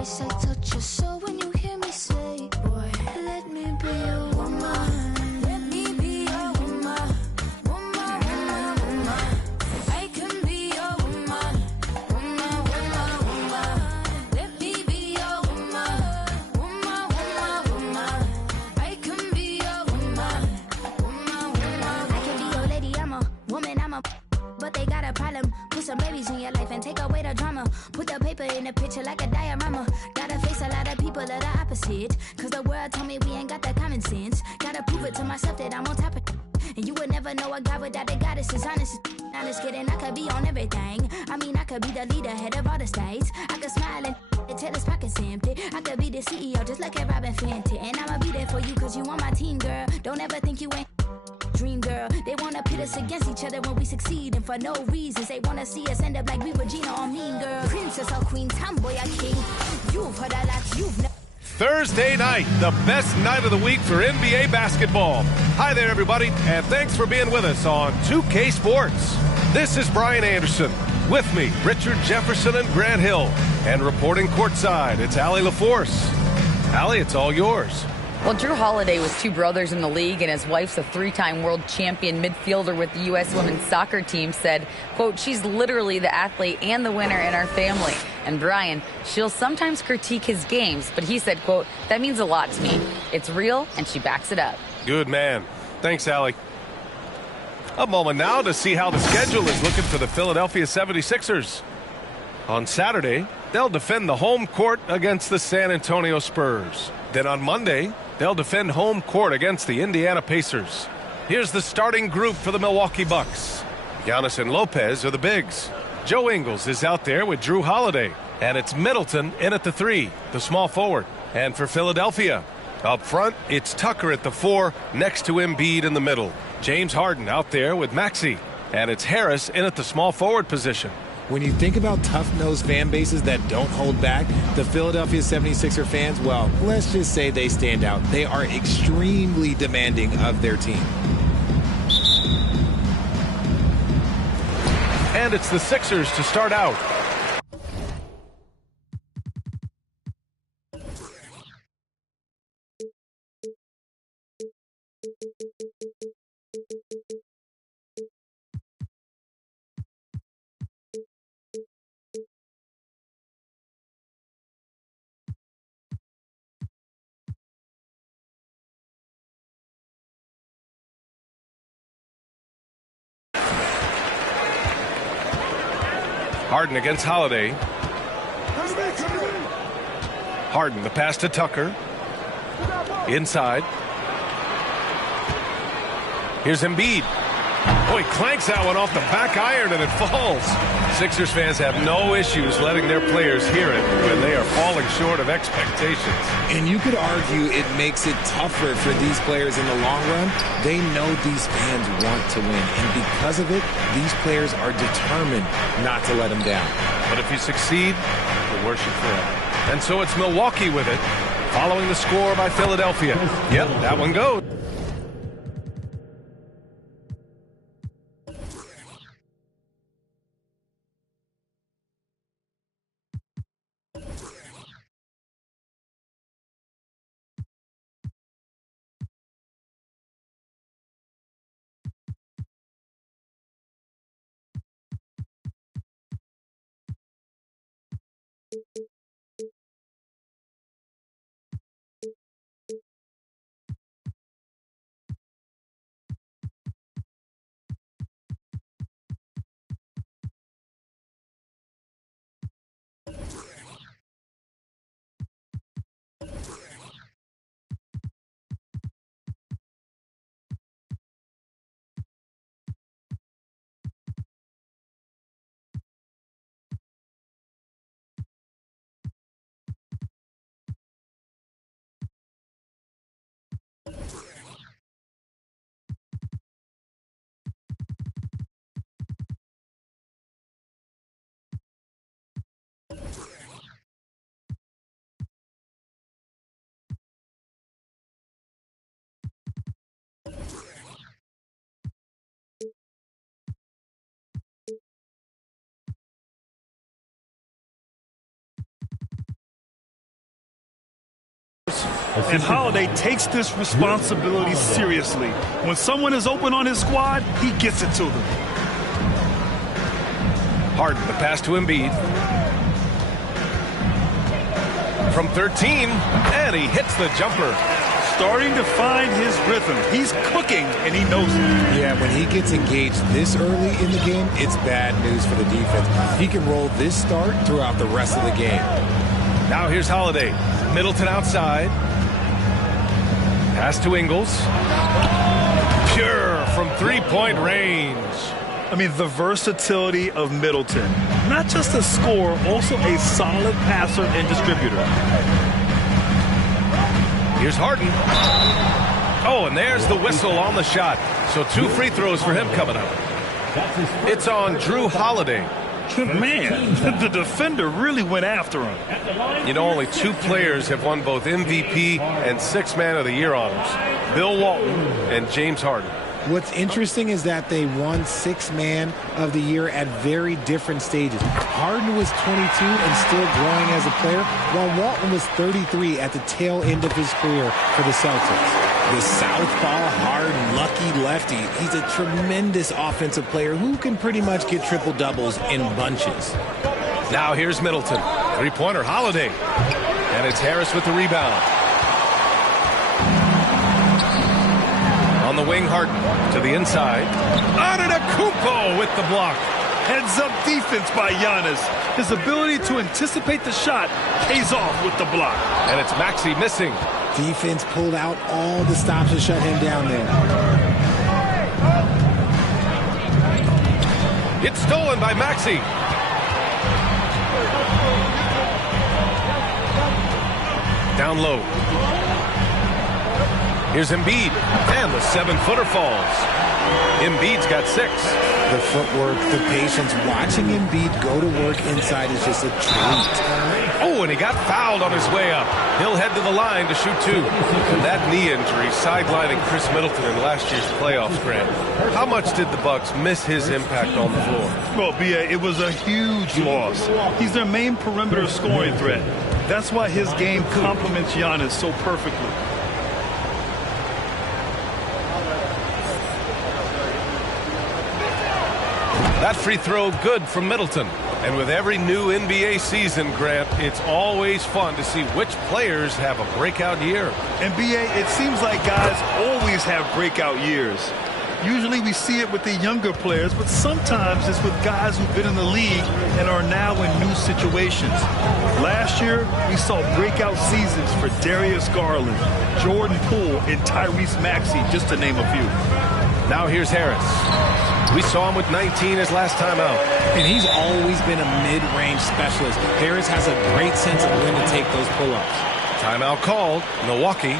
face, I touch your soul when you hear me say, boy, let me be your woman. Let me be your woman. Woman, woman, woman. I can be your woman. Woman, woman, woman. Let me be your woman. Woman, woman, woman. I can be your woman. Woman, woman. I can be your lady, I'm a woman, but they got a problem. Put some babies in your life and take away the drama. Put the paper in the picture like a diorama. Gotta face a lot of people that are opposite, cause the world told me we ain't got that common sense. Gotta prove it to myself that I'm on top of it. And you would never know a guy without a goddess is honest. Honest kidding, I could be on everything. I mean, I could be the leader, head of all the states. I could smile and tell his pockets empty. I could be the CEO just like a Robin Fenty. And I'ma be there for you cause you on my team, girl. Don't ever think you ain't dream, girl. They wanna pit us against each other when we succeed, and for no reasons. They wanna see us end up like we Regina or Mean Girl. Princess or queen, tomboy or king. You've heard a lot, you've never. Thursday night, the best night of the week for NBA basketball. Hi there, everybody, and thanks for being with us on 2K Sports. This is Brian Anderson. With me, Richard Jefferson and Grant Hill. And reporting courtside, it's Allie LaForce. Allie, it's all yours. Well, Drew Holiday was two brothers in the league, and his wife's a three-time world champion midfielder with the U.S. women's soccer team, said, quote, she's literally the athlete and the winner in our family. And Brian, she'll sometimes critique his games, but he said, quote, that means a lot to me. It's real, and she backs it up. Good man. Thanks, Allie. A moment now to see how the schedule is looking for the Philadelphia 76ers. On Saturday, they'll defend the home court against the San Antonio Spurs. Then on Monday, they'll defend home court against the Indiana Pacers. Here's the starting group for the Milwaukee Bucks. Giannis and Lopez are the bigs. Joe Ingles is out there with Drew Holiday. And it's Middleton in at the 3, the small forward. And for Philadelphia, up front, it's Tucker at the 4, next to Embiid in the middle. James Harden out there with Maxey. And it's Harris in at the small forward position. When you think about tough-nosed fan bases that don't hold back, the Philadelphia 76er fans, well, let's just say they stand out. They are extremely demanding of their team. And it's the Sixers to start out. Harden against Holiday. Harden, the pass to Tucker. Inside. Here's Embiid. Oh, he clanks that one off the back iron and it falls. Sixers fans have no issues letting their players hear it when they are falling short of expectations. And you could argue it makes it tougher for these players in the long run. They know these fans want to win, and because of it, these players are determined not to let them down. But if you succeed, the worse you feel. And so it's Milwaukee with it, following the score by Philadelphia. Yep, that one goes. And Holiday takes this responsibility seriously. When someone is open on his squad, he gets it to them. Harden, the pass to Embiid. From 13, and he hits the jumper. Starting to find his rhythm. He's cooking, and he knows it. Yeah, when he gets engaged this early in the game, it's bad news for the defense. He can roll this start throughout the rest of the game. Now here's Holiday. Middleton outside. Pass to Ingles. Pure from three-point range. I mean, the versatility of Middleton. Not just a scorer, also a solid passer and distributor. Here's Harden. Oh, and there's the whistle on the shot. So 2 free throws for him coming up. It's on Drew Holiday. Man, the defender really went after him. You know, only 2 players have won both MVP and Sixth Man of the Year honors. Bill Walton and James Harden. What's interesting is that they won Sixth Man of the Year at very different stages. Harden was 22 and still growing as a player, while Walton was 33 at the tail end of his career for the Celtics. The southpaw, hard, lucky lefty. He's a tremendous offensive player who can pretty much get triple-doubles in bunches. Now here's Middleton. Three-pointer, Holiday. And it's Harris with the rebound. On the wing, Harden to the inside. Antetokounmpo with the block. Heads-up defense by Giannis. His ability to anticipate the shot pays off with the block. And it's Maxey missing. Defense pulled out all the stops to shut him down there. It's stolen by Maxey. Down low. Here's Embiid, and the 7-footer falls. Embiid's got 6. The footwork, the patience, watching Embiid go to work inside is just a treat. Oh, and he got fouled on his way up. He'll head to the line to shoot 2. And that knee injury sidelining Chris Middleton in last year's playoffs, Grant. How much did the Bucks miss his impact on the floor? Well, B.A., it was a huge loss. He's their main perimeter scoring threat. That's why his game complements Giannis so perfectly. That free throw good from Middleton. And with every new NBA season, Grant, it's always fun to see which players have a breakout year. And B.A., it seems like guys always have breakout years. Usually we see it with the younger players, but sometimes it's with guys who've been in the league and are now in new situations. Last year, we saw breakout seasons for Darius Garland, Jordan Poole, and Tyrese Maxey, just to name a few. Now here's Harris. We saw him with 19 his last time out. And he's always been a mid-range specialist. Harris has a great sense of when to take those pull-ups. Timeout called. Milwaukee.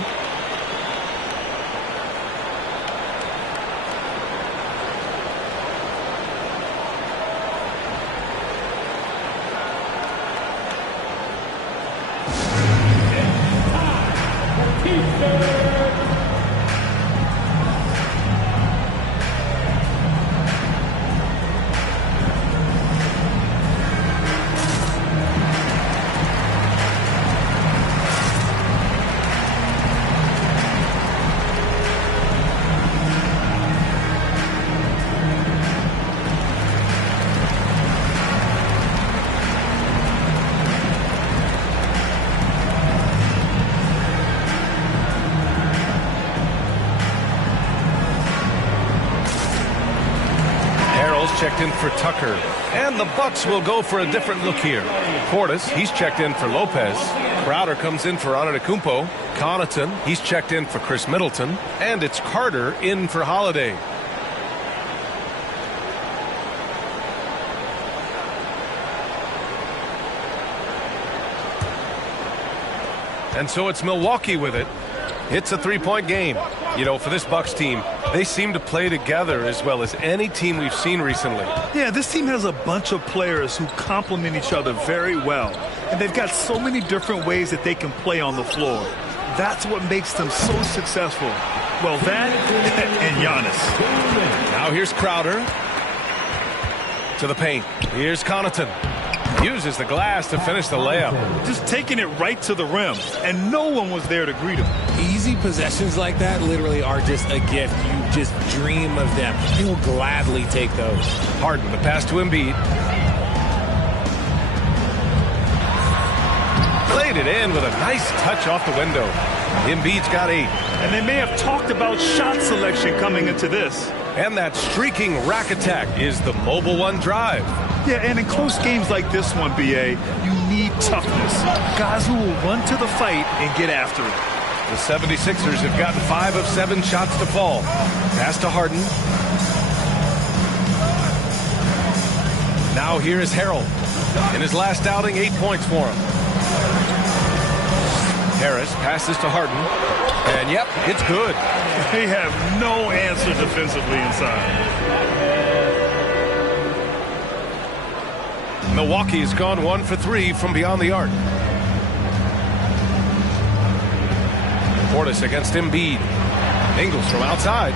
Checked in for Tucker. And the Bucks will go for a different look here. Portis, he's checked in for Lopez. Crowder comes in for Antetokounmpo. Connaughton, he's checked in for Chris Middleton. And it's Carter in for Holiday. And so it's Milwaukee with it. It's a 3-point game. You know, for this Bucks team, they seem to play together as well as any team we've seen recently. Yeah, this team has a bunch of players who complement each other very well. And they've got so many different ways that they can play on the floor. That's what makes them so successful. Well, that and Giannis. Now here's Crowder to the paint. Here's Connaughton. Uses the glass to finish the layup. Just taking it right to the rim, and no one was there to greet him. Easy possessions like that literally are just a gift. You just dream of them. He'll gladly take those. Harden, the pass to Embiid. Played it in with a nice touch off the window. Embiid's got 8. And they may have talked about shot selection coming into this. And that streaking rack attack is the Mobile One drive. Yeah, and in close games like this one, BA, you need toughness. Guys who will run to the fight and get after it. The 76ers have gotten 5 of 7 shots to fall. Pass to Harden. Now here is Harrell. In his last outing, 8 points for him. Harris passes to Harden. And yep, it's good. They have no answer defensively inside. Milwaukee has gone 1 for 3 from beyond the arc. Portis against Embiid. Ingles from outside.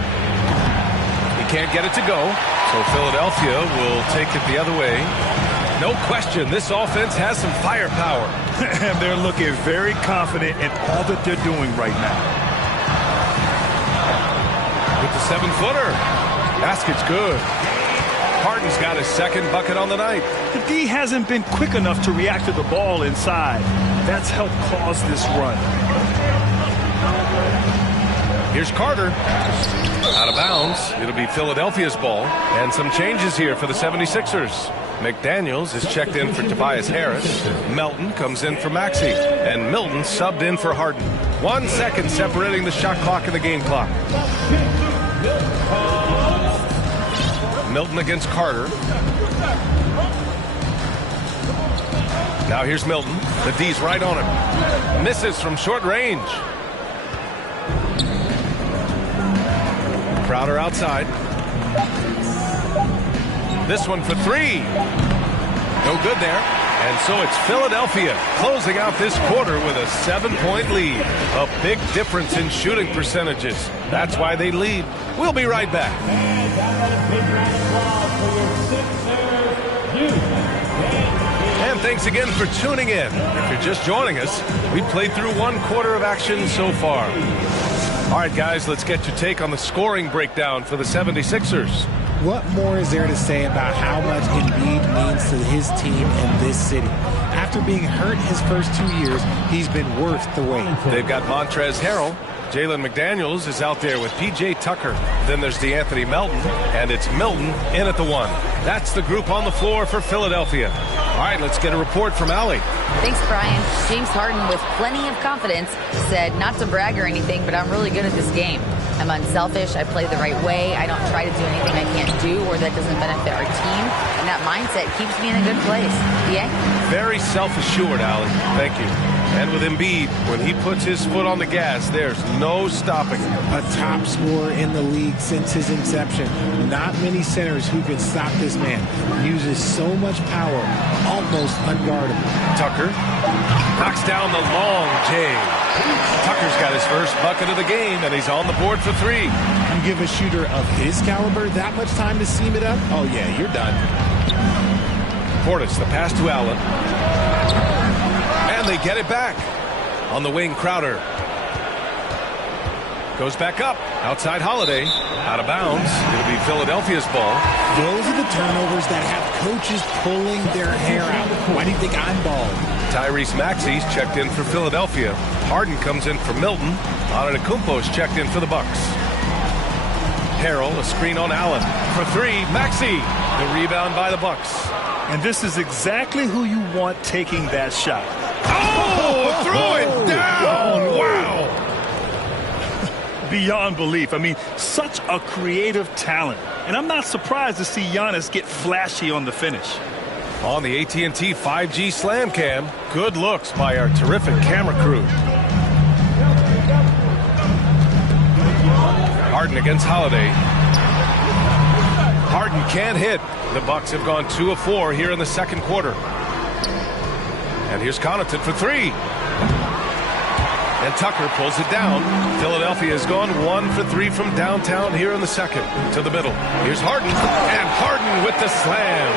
He can't get it to go, so Philadelphia will take it the other way. No question, this offense has some firepower. And they're looking very confident in all that they're doing right now. With the 7-footer. Basket's good. Harden's got his second bucket on the night. The D hasn't been quick enough to react to the ball inside. That's helped cause this run. Here's Carter. Out of bounds. It'll be Philadelphia's ball. And some changes here for the 76ers. McDaniels is checked in for Tobias Harris. Melton comes in for Maxey. And Milton subbed in for Harden. 1 second separating the shot clock and the game clock. Milton against Carter. Now here's Milton. The D's right on him. Misses from short range. Crowder outside. This one for 3. No good there. And so it's Philadelphia closing out this quarter with a 7-point lead. A big difference in shooting percentages. That's why they lead. We'll be right back. And thanks again for tuning in. If you're just joining us, we've played through 1 quarter of action so far. All right, guys, let's get your take on the scoring breakdown for the 76ers. What more is there to say about how much Embiid means to his team and this city? After being hurt his first 2 years, he's been worth the wait. They've got Montrezl Harrell. Jalen McDaniels is out there with P.J. Tucker. Then there's DeAnthony Melton, and it's Milton in at the 1. That's the group on the floor for Philadelphia. All right, let's get a report from Allie. Thanks, Brian. James Harden, with plenty of confidence, said not to brag or anything, but I'm really good at this game. I'm unselfish. I play the right way. I don't try to do anything I can't do or that doesn't benefit our team. And that mindset keeps me in a good place. Yeah? Very self-assured, Allie. Thank you. And with Embiid, when he puts his foot on the gas, there's no stopping him. A top scorer in the league since his inception. Not many centers who can stop this man. Uses so much power, almost unguardable. Tucker knocks down the long J. Tucker's got his first bucket of the game, and he's on the board for 3. You give a shooter of his caliber that much time to seam it up? Oh, yeah, you're done. Portis, the pass to Allen. And they get it back. On the wing, Crowder. Goes back up. Outside Holiday. Out of bounds. It'll be Philadelphia's ball. Those are the turnovers that have coaches pulling their hair out. Why do you think I'm bald? Tyrese Maxey's checked in for Philadelphia. Harden comes in for Milton. Antetokounmpo's checked in for the Bucks. Harrell, a screen on Allen. For 3, Maxey. The rebound by the Bucks. And this is exactly who you want taking that shot. Oh, throw it down. Wow. Beyond belief. I mean, such a creative talent. And I'm not surprised to see Giannis get flashy on the finish. On the AT&T 5G Slam Cam, good looks by our terrific camera crew. Harden against Holiday. Harden can't hit. The Bucks have gone 2 of 4 here in the second quarter. And here's Connaughton for 3. And Tucker pulls it down. Philadelphia has gone 1 for 3 from downtown here in the second. To the middle. Here's Harden. And Harden with the slam.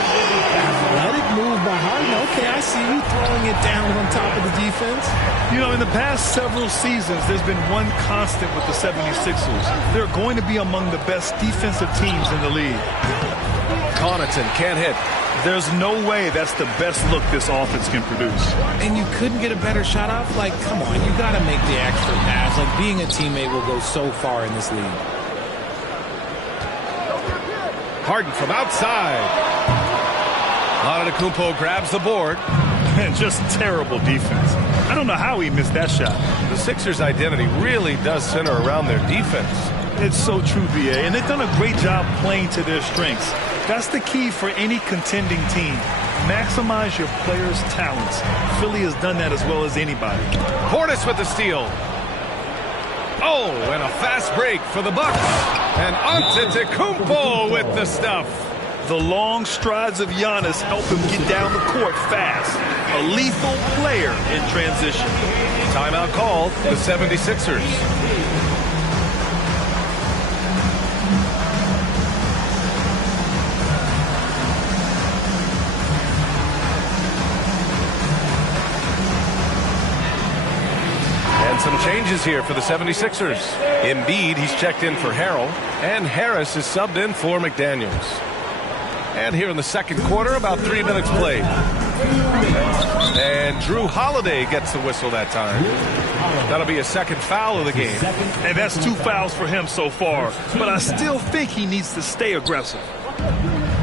Athletic move by Harden. Okay, I see you throwing it down on top of the defense. You know, in the past several seasons, there's been one constant with the 76ers. They're going to be among the best defensive teams in the league. Connaughton can't hit. There's no way that's the best look this offense can produce. And you couldn't get a better shot off? Like, come on, you got to make the extra pass. Like, being a teammate will go so far in this league. Harden from outside. Antetokounmpo grabs the board. And just terrible defense. I don't know how he missed that shot. The Sixers' identity really does center around their defense. It's so true, BA, and they've done a great job playing to their strengths. That's the key for any contending team. Maximize your players' talents. Philly has done that as well as anybody. Portis with the steal. Oh, and a fast break for the Bucks. And Antetokounmpo with the stuff. The long strides of Giannis help him get down the court fast. A lethal player in transition. Timeout called, the 76ers. And some changes here for the 76ers. Embiid, he's checked in for Harrell, and Harris is subbed in for McDaniels. And here in the second quarter, about 3 minutes played. And Drew Holiday gets the whistle that time. That'll be a second foul of the game. And that's 2 fouls for him so far. But I still think he needs to stay aggressive.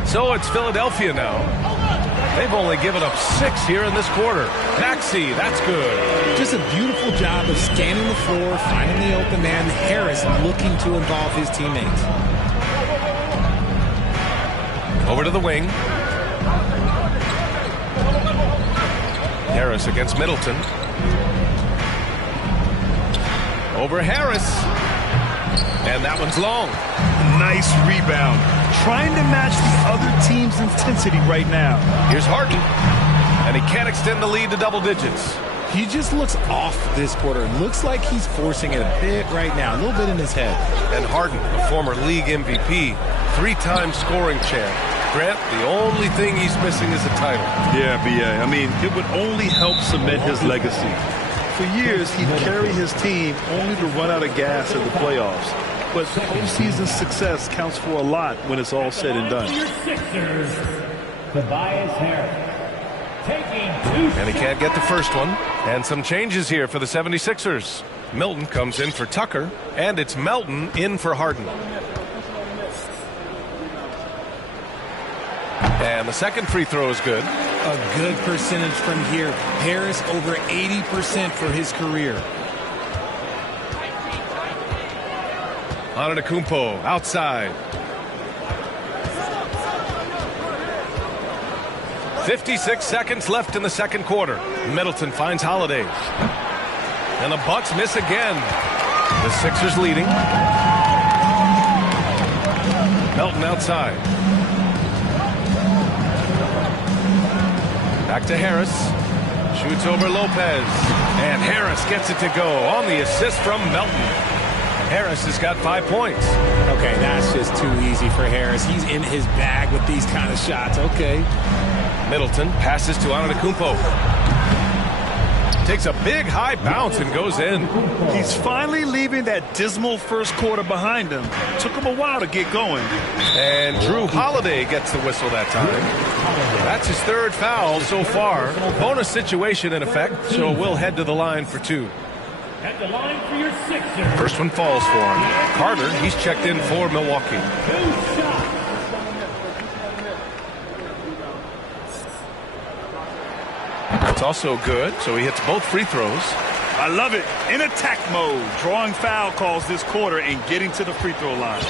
So it's Philadelphia now. They've only given up 6 here in this quarter. Maxey, that's good. Just a beautiful job of scanning the floor, finding the open man. Harris looking to involve his teammates. Over to the wing. Harris against Middleton. Over Harris. And that one's long. Nice rebound. Trying to match the other team's intensity right now. Here's Harden. And he can't extend the lead to double digits. He just looks off this quarter. Looks like he's forcing it a bit right now. A little bit in his head. And Harden, a former league MVP, 3-time scoring champ. Grant, the only thing he's missing is a title. Yeah, B.A. I mean, it would only help cement his legacy. For years, he'd carry his team only to run out of gas in the playoffs. But postseason success counts for a lot when it's all said and done. And he can't get the first one. And some changes here for the 76ers. Milton comes in for Tucker, and it's Melton in for Harden. And the second free throw is good. A good percentage from here. Harris over 80% for his career. Antetokounmpo outside. 56 seconds left in the second quarter. Middleton finds Holiday. And the Bucks miss again. The Sixers leading. Melton outside. Back to Harris. Shoots over Lopez. And Harris gets it to go on the assist from Melton. Harris has got 5 points. Okay, that's just too easy for Harris. He's in his bag with these kind of shots. Okay. Middleton passes to Antetokounmpo. Takes a big high bounce and goes in. He's finally leaving that dismal first quarter behind him. Took him a while to get going. And Drew Holiday gets the whistle that time. That's his third foul so far. Bonus situation in effect, so we'll head to the line for 2. At the line for your Sixers. First one falls for him. Carter, he's checked in for Milwaukee. 2 shots. That's also good, so he hits both free throws. I love it. In attack mode, drawing foul calls this quarter and getting to the free throw line.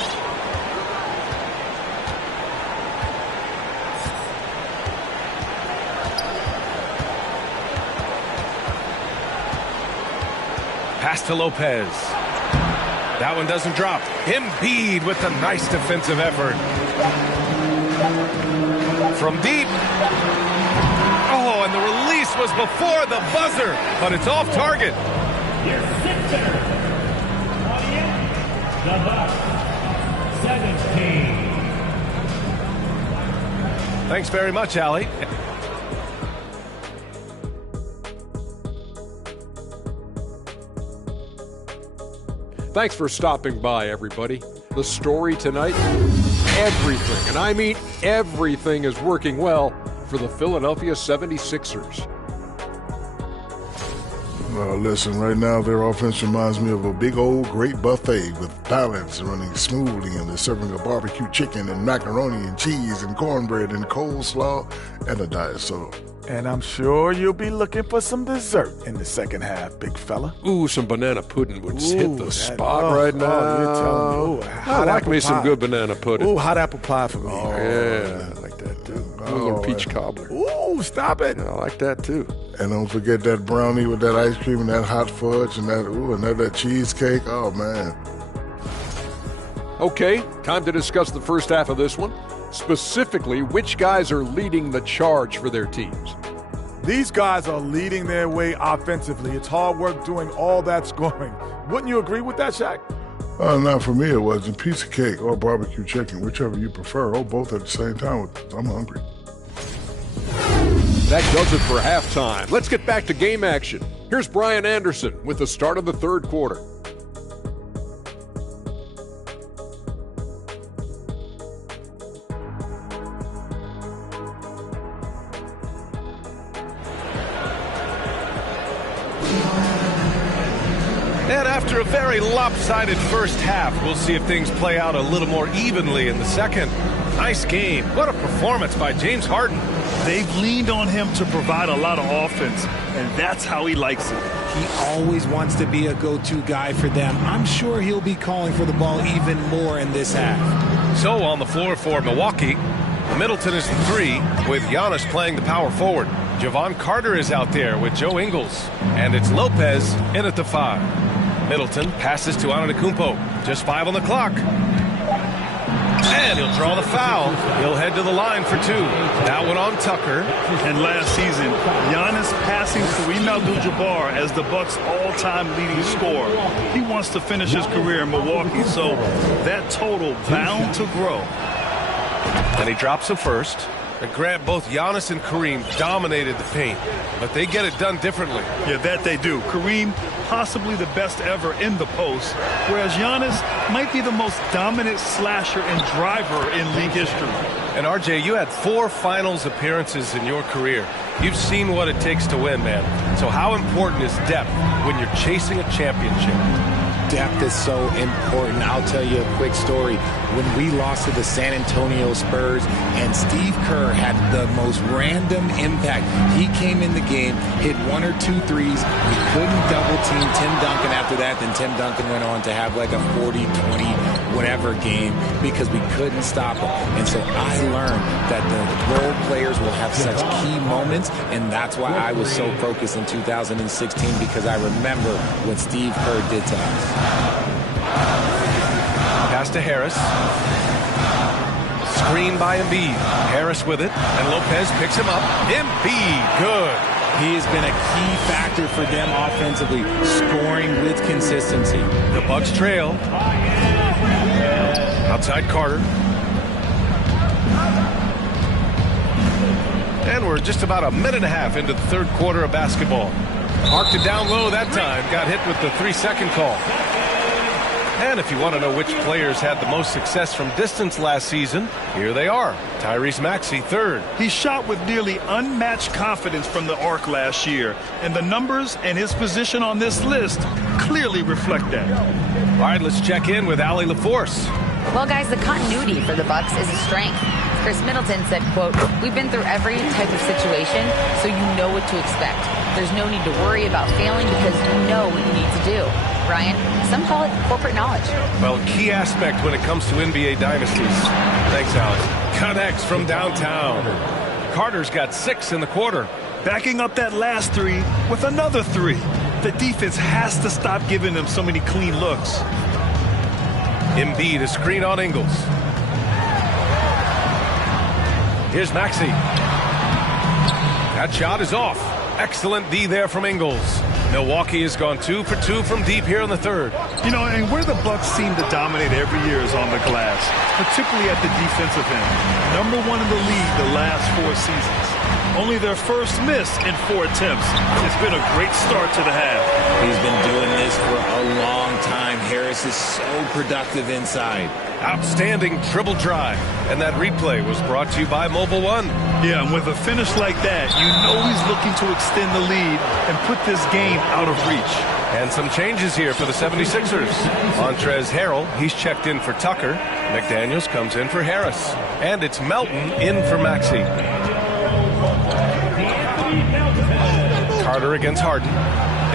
Pass to Lopez. That one doesn't drop. Embiid with a nice defensive effort. From deep. Oh, and the release was before the buzzer, but it's off target. Your Sixers. The Bucks. 17. Thanks very much, Allie. Thanks for stopping by, everybody. The story tonight, everything, and I mean everything, is working well for the Philadelphia 76ers. Well, listen, right now their offense reminds me of a big old great buffet with salads running smoothly, and they're serving a barbecue chicken and macaroni and cheese and cornbread and coleslaw and a diet soda. And I'm sure you'll be looking for some dessert in the second half, big fella. Ooh, some banana pudding would hit the spot right now. Oh, you're telling me. Ooh, I like me some good banana pudding. Ooh, hot apple pie for me. Yeah, I like that too. A little peach cobbler. Ooh, stop it. Yeah, I like that too. And don't forget that brownie with that ice cream and that hot fudge and that cheesecake. Oh, man. Okay, time to discuss the first half of this one. Specifically, which guys are leading the charge for their teams? These guys are leading their way offensively. It's hard work doing all that scoring. Wouldn't you agree with that, Shaq? Not for me, it wasn't. Piece of cake or barbecue chicken, whichever you prefer, or both at the same time. I'm hungry. That does it for halftime. Let's get back to game action. Here's Brian Anderson with the start of the third quarter. And after a very lopsided first half, we'll see if things play out a little more evenly in the second. Nice game. What a performance by James Harden. They've leaned on him to provide a lot of offense, and that's how he likes it. He always wants to be a go-to guy for them. I'm sure he'll be calling for the ball even more in this half. So on the floor for Milwaukee, Middleton is the 3, with Giannis playing the power forward. Javon Carter is out there with Joe Ingles, and it's Lopez in at the 5. Middleton passes to Antetokounmpo. Just 5 on the clock. And he'll draw the foul. He'll head to the line for 2. That one on Tucker. And last season, Giannis passing Kareem Abdul-Jabbar as the Bucks' all-time leading scorer. He wants to finish his career in Milwaukee, so that total bound to grow. And he drops the first. And Grant, both Giannis and Kareem dominated the paint, but they get it done differently. Yeah, that they do. Kareem, possibly the best ever in the post, whereas Giannis might be the most dominant slasher and driver in league history. And RJ, you had 4 finals appearances in your career. You've seen what it takes to win, man. So how important is depth when you're chasing a championship? Depth is so important. I'll tell you a quick story. When we lost to the San Antonio Spurs and Steve Kerr had the most random impact. He came in the game, hit 1 or 2 threes. We couldn't double team Tim Duncan after that. Then Tim Duncan went on to have like a 40, 20, whatever game because we couldn't stop him. And so I learned that the role players will have such key moments, and that's why I was so focused in 2016 because I remember what Steve Kerr did to us. Pass to Harris. Screen by Embiid. Harris with it, and Lopez picks him up. Embiid, good. He has been a key factor for them offensively, scoring with consistency. The Bucks trail. Outside Carter. And we're just about a minute and a half into the third quarter of basketball. Marked it down low that time. Got hit with the 3-second call. And if you want to know which players had the most success from distance last season, here they are. Tyrese Maxey, 3rd. He shot with nearly unmatched confidence from the arc last year, and the numbers and his position on this list clearly reflect that. All right, let's check in with Allie LaForce. Well, guys, the continuity for the Bucks is a strength. Chris Middleton said, quote, "We've been through every type of situation, so you know what to expect. There's no need to worry about failing because you know what you need to do." Brian, some call it corporate knowledge. Well, key aspect when it comes to NBA dynasties. Thanks, Alex. Connects from downtown. Carter's got 6 in the quarter. Backing up that last 3 with another 3. The defense has to stop giving them so many clean looks. Embiid, a screen on Ingles. Here's Maxey. That shot is off. Excellent D there from Ingles. Milwaukee has gone 2 for 2 from deep here in the third. You know, and where the Bucks seem to dominate every year is on the glass, particularly at the defensive end. #1 in the league the last 4 seasons. only their first miss in 4 attempts. It's been a great start to the half. He's been doing this for a long time. Harris is so productive inside. Outstanding dribble drive. And that replay was brought to you by Mobile One. Yeah, and with a finish like that, you know he's looking to extend the lead and put this game out of reach. And some changes here for the 76ers. Montrezl Harrell, he's checked in for Tucker. McDaniels comes in for Harris. And it's Melton in for Maxey. Carter against Harden.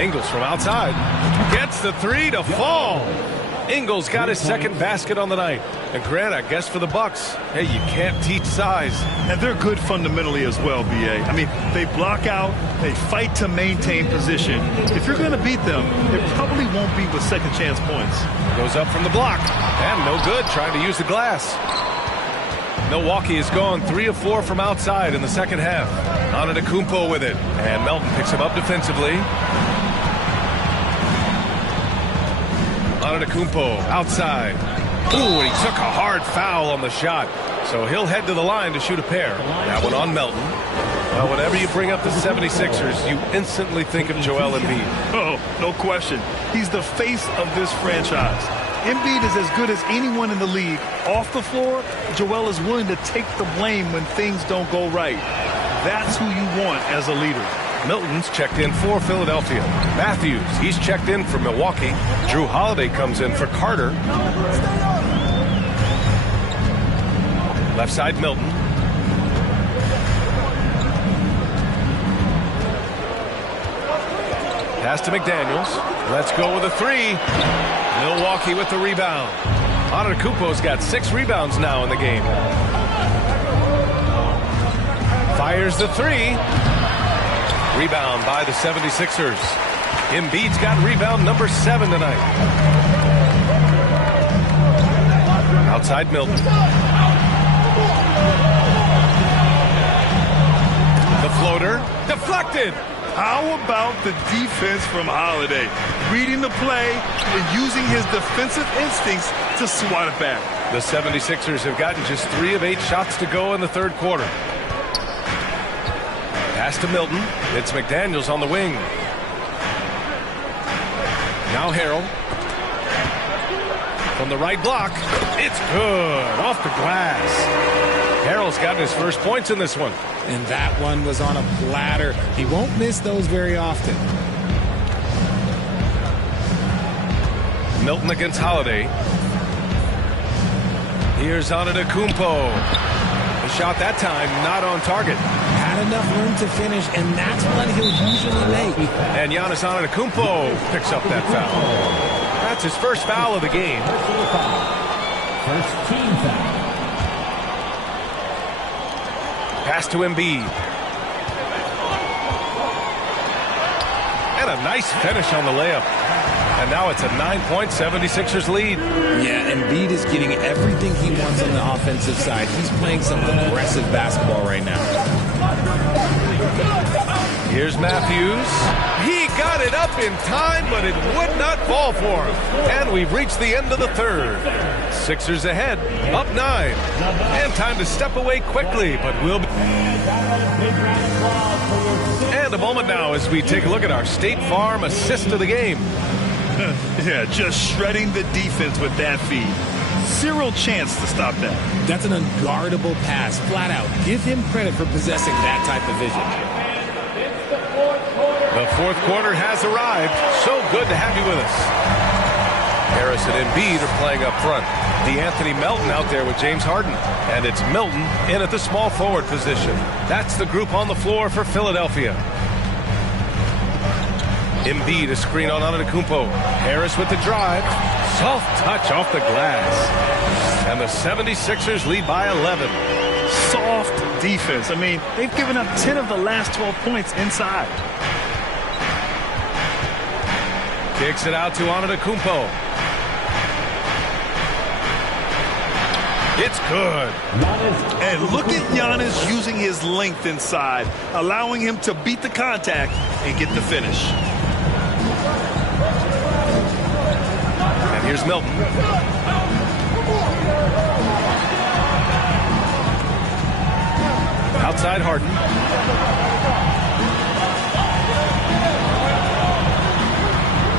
Ingles from outside. Gets the three to fall. Ingles got his second basket on the night. And Grant, I guess for the Bucks, hey, you can't teach size. And they're good fundamentally as well, B.A. I mean, they block out, they fight to maintain position. If you're going to beat them, it probably won't be with second chance points. Goes up from the block. And no good, trying to use the glass. Milwaukee has gone 3 of 4 from outside in the second half. Antetokounmpo with it. And Melton picks him up defensively. Antetokounmpo outside. Ooh, and he took a hard foul on the shot. So he'll head to the line to shoot a pair. That one on Melton. Well, whenever you bring up the 76ers, you instantly think of Joel Embiid. Oh, no question. He's the face of this franchise. Embiid is as good as anyone in the league. Off the floor, Joel is willing to take the blame when things don't go right. That's who you want as a leader. Milton's checked in for Philadelphia. Matthews, he's checked in for Milwaukee. Drew Holiday comes in for Carter. Left side, Milton. Pass to McDaniels. Let's go with a three. Milwaukee with the rebound. Antetokounmpo's got 6 rebounds now in the game. Fires the three. Rebound by the 76ers. Embiid's got rebound number 7 tonight. Outside Milton. The floater. Deflected. How about the defense from Holiday? Reading the play and using his defensive instincts to swat it back. The 76ers have gotten just 3 of 8 shots to go in the third quarter. Pass to Milton. It's McDaniels on the wing. Now Harrell. From the right block. It's good. Off the glass. Harrell's gotten his first points in this one. And that one was on a platter. He won't miss those very often. Milton against Holiday. Here's Antetokounmpo. The shot that time not on target. Had enough room to finish, and that's one he'll usually make. And Giannis Antetokounmpo picks up that foul. That's his first foul of the game. First team foul. Pass to Embiid. And a nice finish on the layup. And now it's a 9-point 76ers lead. Yeah, Embiid is getting everything he wants on the offensive side. He's playing some aggressive basketball right now. Here's Matthews. He got it up in time, but it would not fall for him. And we've reached the end of the third. Sixers ahead, up 9. And time to step away quickly, but we'll be... And a moment now as we take a look at our State Farm assist of the game. Yeah, just shredding the defense with that feed. Zero chance to stop that. That's an unguardable pass, flat out. Give him credit for possessing that type of vision. The fourth quarter has arrived. So good to have you with us. Harris and Embiid are playing up front. DeAnthony Melton out there with James Harden. And it's Melton in at the small forward position. That's the group on the floor for Philadelphia. Embiid, a screen on Antetokounmpo. Harris with the drive. Soft touch off the glass. And the 76ers lead by 11. Soft defense. I mean, they've given up 10 of the last 12 points inside. Kicks it out to Antetokounmpo. It's good. And look at Giannis using his length inside, allowing him to beat the contact and get the finish. And here's Milton. outside Harden.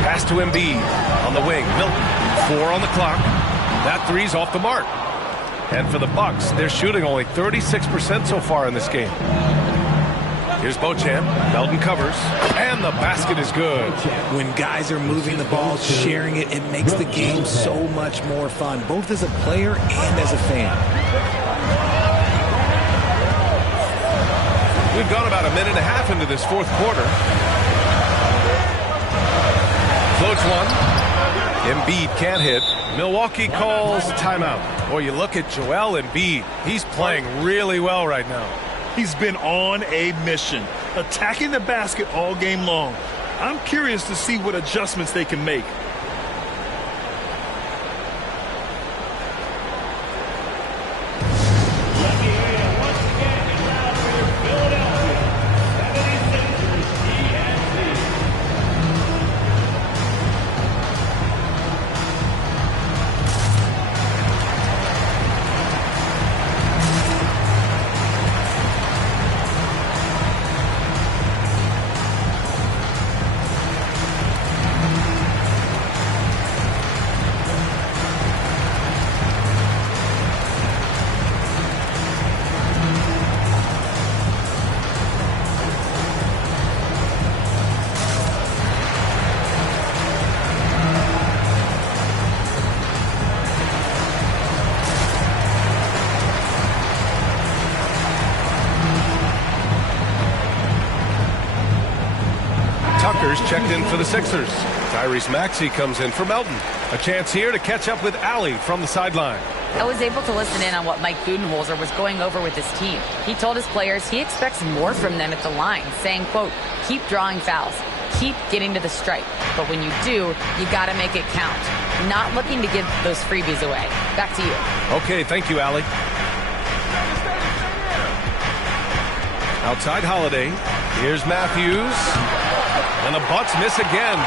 Pass to Embiid on the wing. Milton, 4 on the clock. That three's off the mark. And for the Bucks, they're shooting only 36% so far in this game. Here's Beauchamp. Melton covers. And the basket is good. When guys are moving the ball, sharing it, it makes the game so much more fun, both as a player and as a fan. We've gone about a minute and a half into this fourth quarter. Floats one. Embiid can't hit. Milwaukee calls timeout. Boy, you look at Joel Embiid. He's playing really well right now. He's been on a mission, attacking the basket all game long. I'm curious to see what adjustments they can make. Tucker's checked in for the Sixers. Tyrese Maxey comes in for Melton. A chance here to catch up with Allie from the sideline. I was able to listen in on what Mike Budenholzer was going over with his team. He told his players he expects more from them at the line, saying, quote, keep drawing fouls, keep getting to the stripe. But when you do, you got to make it count. Not looking to give those freebies away. Back to you. Okay, thank you, Allie. Outside Holiday. Here's Matthews. And the Bucks miss again.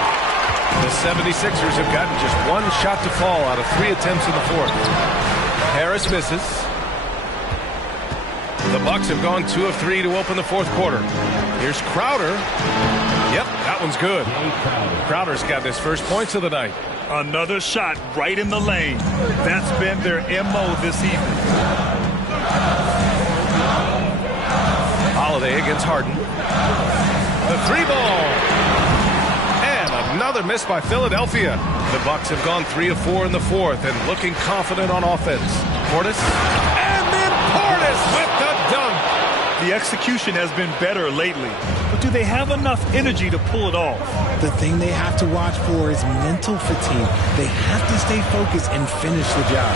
The 76ers have gotten just one shot to fall out of 3 attempts in the fourth. Harris misses. The Bucks have gone 2 of 3 to open the fourth quarter. Here's Crowder. Yep, that one's good. Crowder's got his first points of the night. Another shot right in the lane. That's been their MO this evening. Holiday against Harden. The 3-ball. Another miss by Philadelphia. The Bucks have gone 3 of 4 in the fourth and looking confident on offense. Portis. And then Portis with the dunk. The execution has been better lately. But do they have enough energy to pull it off? The thing they have to watch for is mental fatigue. They have to stay focused and finish the job.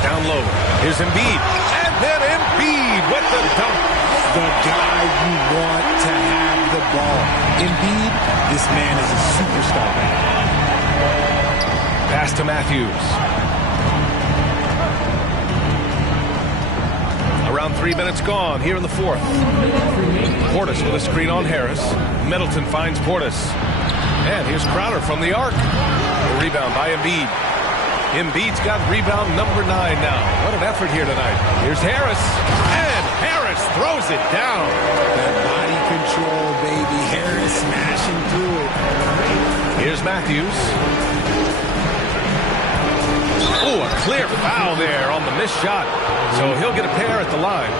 Down low. Here's Embiid. And then Embiid with the dunk. The guy you want to have the ball. Embiid, this man is a superstar. Pass to Matthews. Around 3 minutes gone here in the fourth. Portis with a screen on Harris. Middleton finds Portis. And here's Crowder from the arc. The rebound by Embiid. Embiid's got rebound number 9 now. What an effort here tonight. Here's Harris. And Harris throws it down. That body control, baby. Harris smashing through it. Here's Matthews. Oh, a clear foul there on the missed shot. So he'll get a pair at the line.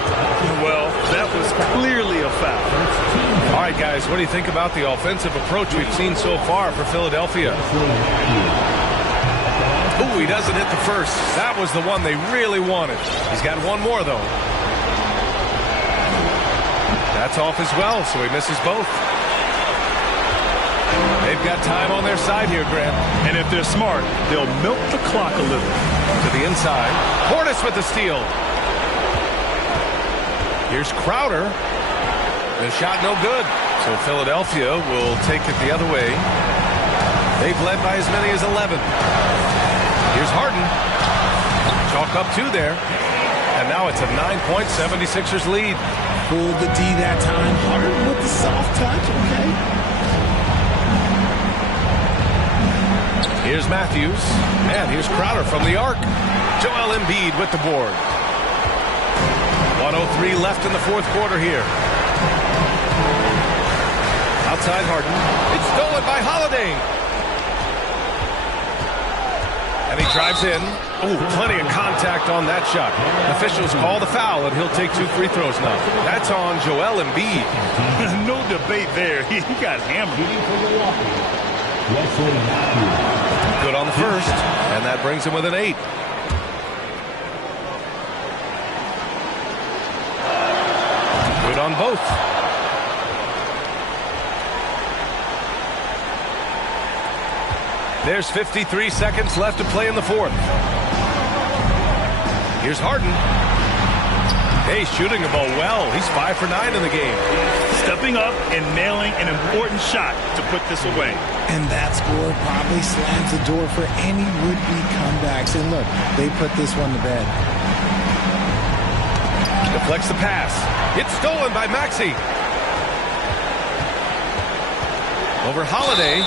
Well, that was clearly a foul. All right, guys, what do you think about the offensive approach we've seen so far for Philadelphia? Ooh, he doesn't hit the first. That was the one they really wanted. He's got one more, though. That's off as well, so he misses both. They've got time on their side here, Grant. And if they're smart, they'll milk the clock a little. To the inside. Portis with the steal. Here's Crowder. The shot no good. So Philadelphia will take it the other way. They've led by as many as 11. Here's Harden. Chalk up 2 there. And now it's a 9-point 76ers lead. Pulled the D that time. Harden with the soft touch, okay. Here's Matthews. And here's Crowder from the arc. Joel Embiid with the board. 1:03 left in the fourth quarter here. Outside Harden. It's stolen by Holiday. And he drives in. Oh, plenty of contact on that shot. Officials call the foul, and he'll take 2 free throws now. That's on Joel Embiid. No debate there. He got hammered. Good on the first, and that brings him within 8. Good on both. There's 53 seconds left to play in the fourth. Here's Harden. Hey, shooting the ball well. He's 5 for 9 in the game. Stepping up and nailing an important shot to put this away. And that score probably slams the door for any would-be comebacks. And look, they put this one to bed. Deflects the pass. It's stolen by Maxey. Over Holiday.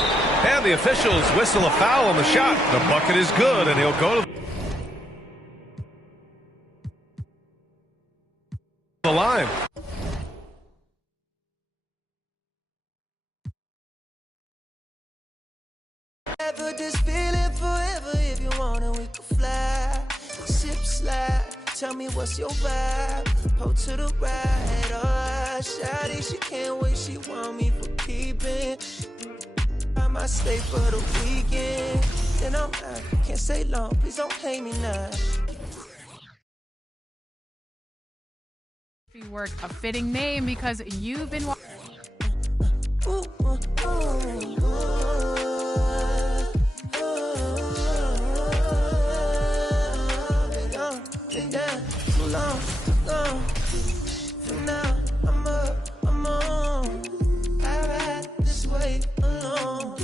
And the officials whistle a foul on the shot. The bucket is good, and he'll go to the line. Ever this feeling forever. If you want it, we can fly. Sip slide. Tell me what's your vibe. Pull to the right. Oh, shawty, she can't wait. She want me for keeping. I might stay for the weekend. Then I'm out. Can't stay long. Please don't hate me now. Work, a fitting name because you've been been down too long, for now I'm up, I'm on. I ride this way alone.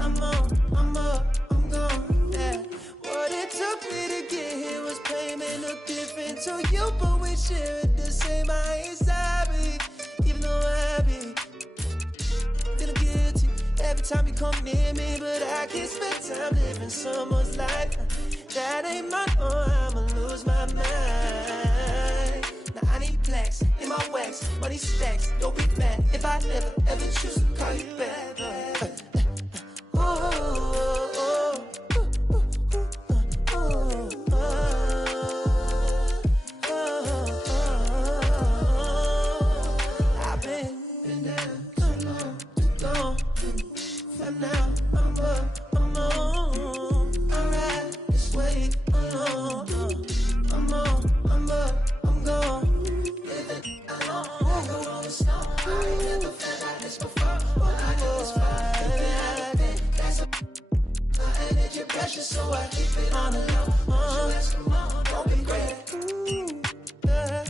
I'm on, I'm up, I'm gone. Yeah. What it took me to get here was payment no different to you, but we share it the same. I ain't sorry, even though I be feeling guilty every time you come near me, but I can't spend time living someone's life. That ain't my own, I'ma lose my mind. Now I need plaques in my wax, money stacks. Don't be mad if I never ever choose to call you back. I've been down too long, too gone. For now, I'm up, I'm on. I ride this way alone. I'm on, I'm up, I'm gone. Living alone, I go on the snow. I ain't never felt like this before. I know it's fine. That's a my energy precious, so I keep it on the low. Let's come on, don't be great. Good.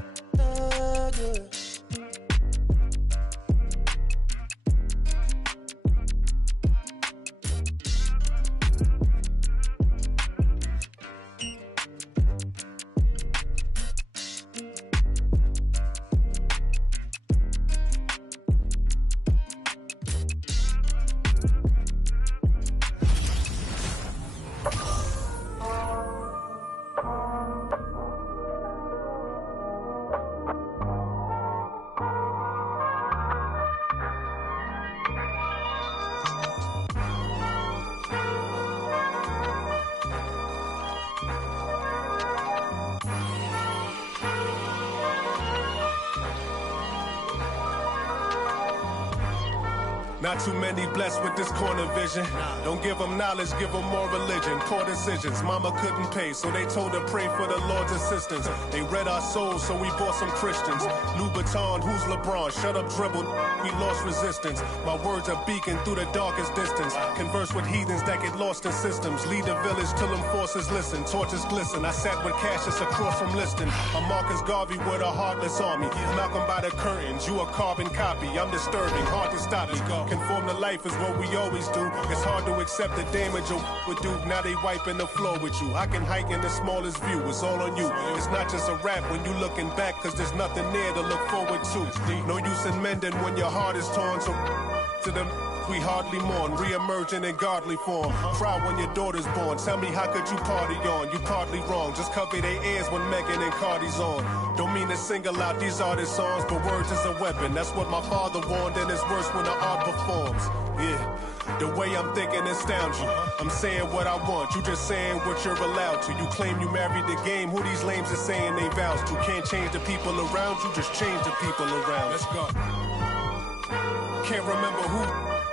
Not too many blessed with this corner vision. Don't give them knowledge, give them more religion. Poor decisions, mama couldn't pay, so they told her pray for the Lord's assistance. They read our souls, so we bought some Christians. Louboutin, who's LeBron? Shut up, dribble, we lost resistance. My words are beacon through the darkest distance. Converse with heathens that get lost in systems. Lead the village till them forces listen. Torches glisten, I sat with Cassius across from Liston. I'm Marcus Garvey with a heartless army. Malcolm by the curtains, you a carbon copy. I'm disturbing, hard to stop me. Conform to life is what we always do. It's hard to accept the damage a would do. Now they wiping the floor with you. I can hike in the smallest view. It's all on you. It's not just a rap when you looking back, cause there's nothing there to look forward to. No use in mending when your heart is torn. So To them, we hardly mourn, re-emerging in godly form. Cry when your daughter's born. Tell me, how could you party on? You partly wrong. Just cover their ears when Megan and Cardi's on. Don't mean to single out these artists' songs, but words is a weapon. That's what my father warned, and it's worse when the art performs. Yeah. The way I'm thinking astounds you. I'm saying what I want, you just saying what you're allowed to. You claim you married the game, who these lames are saying they vows to. Can't change the people around you, just change the people around. Let's go. Can't remember who,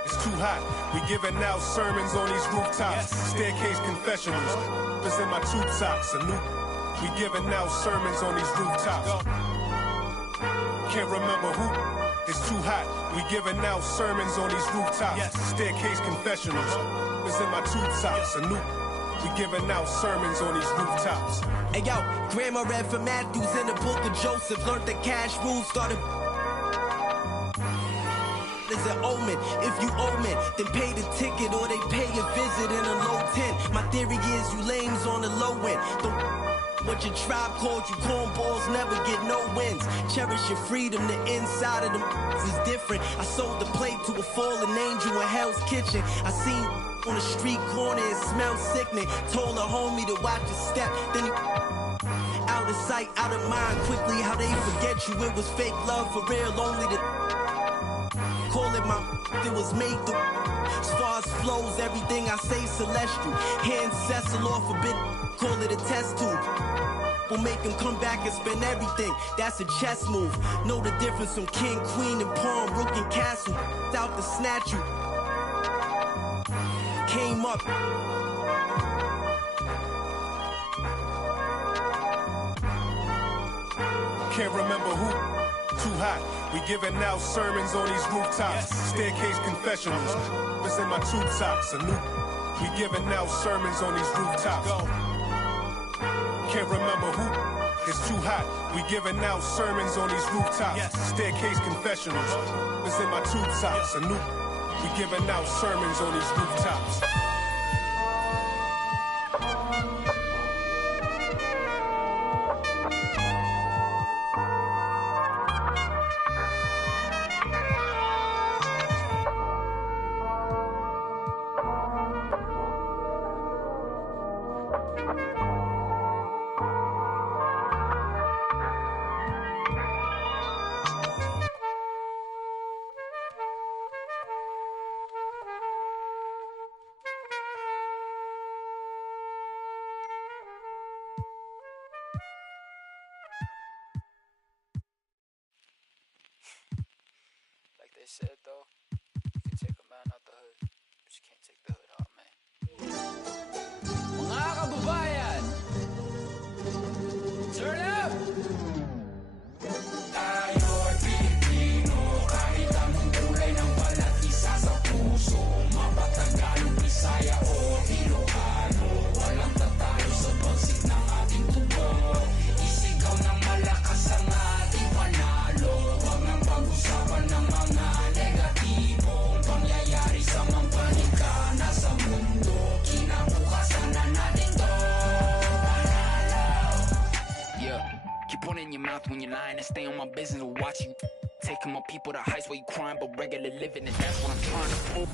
it's too hot. We giving out sermons on these rooftops. Staircase confessionals, it's in my tube socks. We giving out sermons on these rooftops. Can't remember who, it's too hot. We giving out sermons on these rooftops. Staircase confessionals. It's in my tube socks. We giving out sermons on these rooftops. Hey yo, Grandma read from Matthews in the book of Joseph. Learned the cash rules, started is an omen. If you owe me, then pay the ticket or they pay a visit in a low tent. My theory is you lames on the low end. What your tribe called you cornballs never get no wins. Cherish your freedom, the inside of them is different. I sold the plate to a fallen angel in Hell's Kitchen. I seen on the street corner, it smelled sickening. Told a homie to watch his step, then he out of sight, out of mind. Quickly how they forget you, it was fake love for real, only the call it my it was made to. As far as flows, everything I say celestial. Hand Cecil off a bit, call it a test tube. We'll make him come back and spend everything. That's a chess move. Know the difference from king, queen, and pawn, rook and castle. Out to snatch you. Came up. Can't remember who. Too hot. We giving out sermons on these rooftops. Staircase confessionals. It's in my tube socks. We giving out sermons on these rooftops. Can't remember who. It's too hot. We giving out sermons on these rooftops. Staircase confessionals. It's in my tube socks. We giving out sermons on these rooftops. Like they said though, you can take a man out the hood, but you can't take the hood out, man. Mga kababayan! Turn up! Tayo'y Pilipino, kahit anong kulay ng balat, isa sa puso. Mapatagalong Bisaya o Ilocano, walang tatalo sa bagsik ng ating tubo. Isigaw ng malakas ang ating panalo, wag nang pag-usapan ng mga negatibong pangyayari sa mampanika na sa mundo. Kinabukasan na natin to panalo. Yeah, keep one in your mouth when you're lying and stay on my business or watch you taking my people to heights where you crying but regular living, and that's what I'm trying to pull.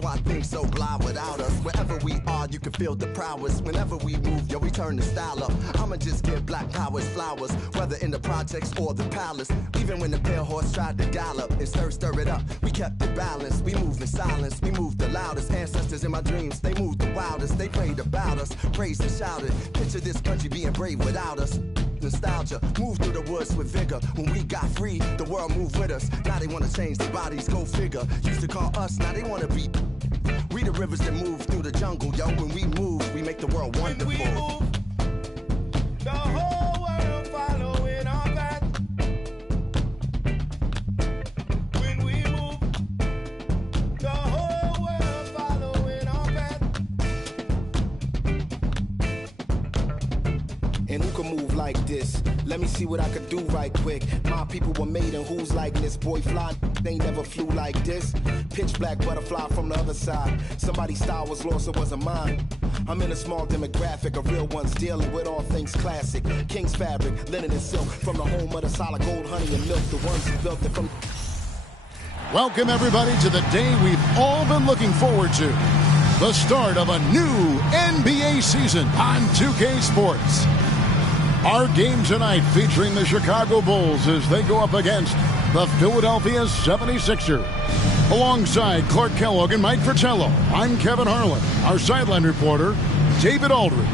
Why things so blind without us? Wherever we are, you can feel the prowess. Whenever we move, yo, we turn the style up. I'ma just give black powers flowers, whether in the projects or the palace. Even when the pale horse tried to gallop and stir it up, we kept it balanced. We moved in silence, we moved the loudest. Ancestors in my dreams, they moved the wildest. They prayed about us, praised and shouted. Picture this country being brave without us. Nostalgia, move through the woods with vigor. When we got free, the world moved with us. Now they wanna change their bodies, go figure. Used to call us, now they wanna be. We the rivers that move through the jungle, yo. When we move, we make the world wonderful. When we move, the whole world following our path. When we move, the whole world following our path. And who can move like this? Let me see what I could do right quick. My people were made in whose likeness? Boy fly, they never flew like this. Pitch black butterfly from the other side. Somebody's style was lost, it wasn't mine. I'm in a small demographic of real ones dealing with all things classic. King's fabric, linen and silk. From the home of the solid gold, honey and milk. The ones who built it from... Welcome everybody to the day we've all been looking forward to. The start of a new NBA season on 2K Sports. Our game tonight featuring the Chicago Bulls as they go up against the Philadelphia 76ers. Alongside Clark Kellogg and Mike Fratello, I'm Kevin Harlan. Our sideline reporter, David Aldridge.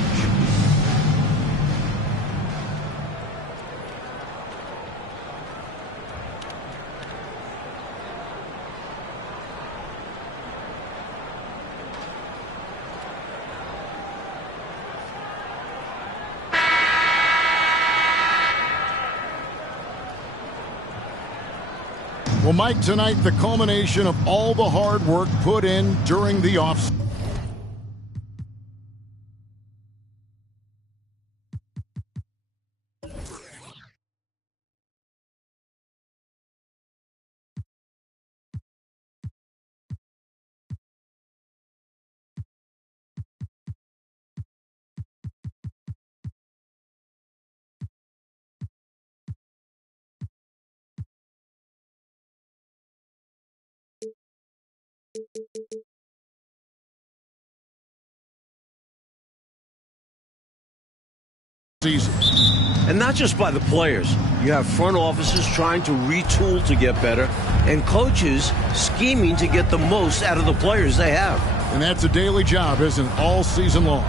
Well, Mike, tonight the culmination of all the hard work put in during the offseason. And not just by the players. You have front offices trying to retool to get better, and coaches scheming to get the most out of the players they have. And that's a daily job, isn't it? All season long.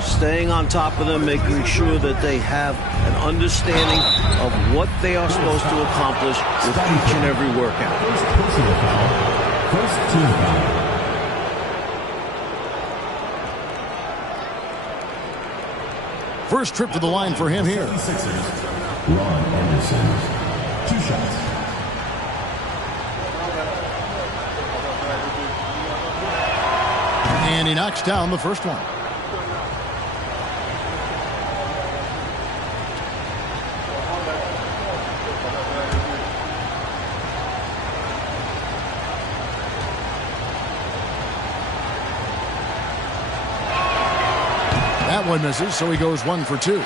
Staying on top of them, making sure that they have an understanding of what they are supposed to accomplish with each and every workout. First personal foul. First team foul. First trip to the line for him here. Ron Anderson. 2 shots. And he knocks down the first one. That one misses, so he goes 1 for 2.